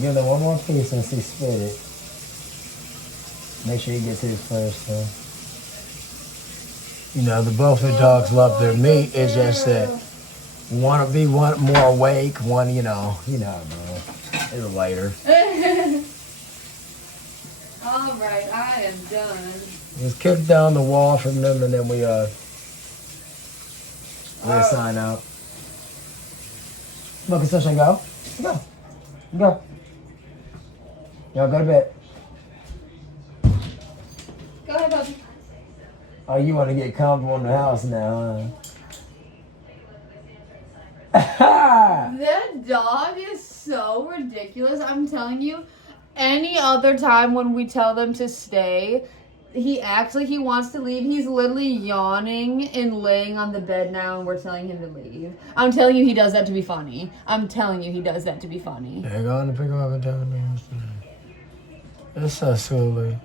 Give them one more piece since he spit it. Make sure he gets his first, though. You know, both the dogs love their meat. It's just that one will be one more awake, one, you know, bro. It's later. All right, I am done. Just kick down the wall from them, and then we sign out. Look, Sunshine, go. Go. Go. Y'all go to bed. Go ahead, puppy. Oh, you want to get comfortable in the house now, huh? That dog is so ridiculous. I'm telling you, any other time when we tell them to stay, he acts like he wants to leave. He's literally yawning and laying on the bed now, and we're telling him to leave. I'm telling you, he does that to be funny. I'm telling you, he does that to be funny. They're going to pick him up and tell him. It's so silly.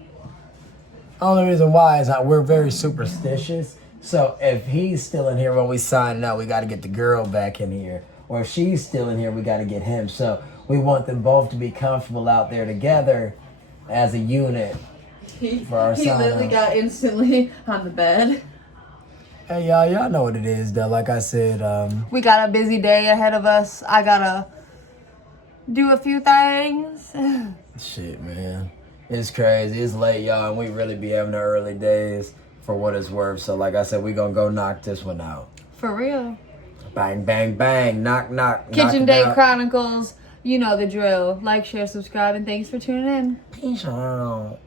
Only reason why is that we're very superstitious. So if he's still in here when we sign out, we got to get the girl back in here. Or if she's still in here, we got to get him. So we want them both to be comfortable out there together as a unit. For our he literally got instantly on the bed. Hey, y'all know what it is, though. Like I said, we got a busy day ahead of us. I gotta do a few things. Shit, man. It's crazy. It's late, y'all, and we really be having the early days for what it's worth. So, like I said, we gonna go knock this one out. For real. Bang, bang, bang. Knock, knock. Kitchen Day Chronicles. You know the drill. Like, share, subscribe, and thanks for tuning in. Peace out.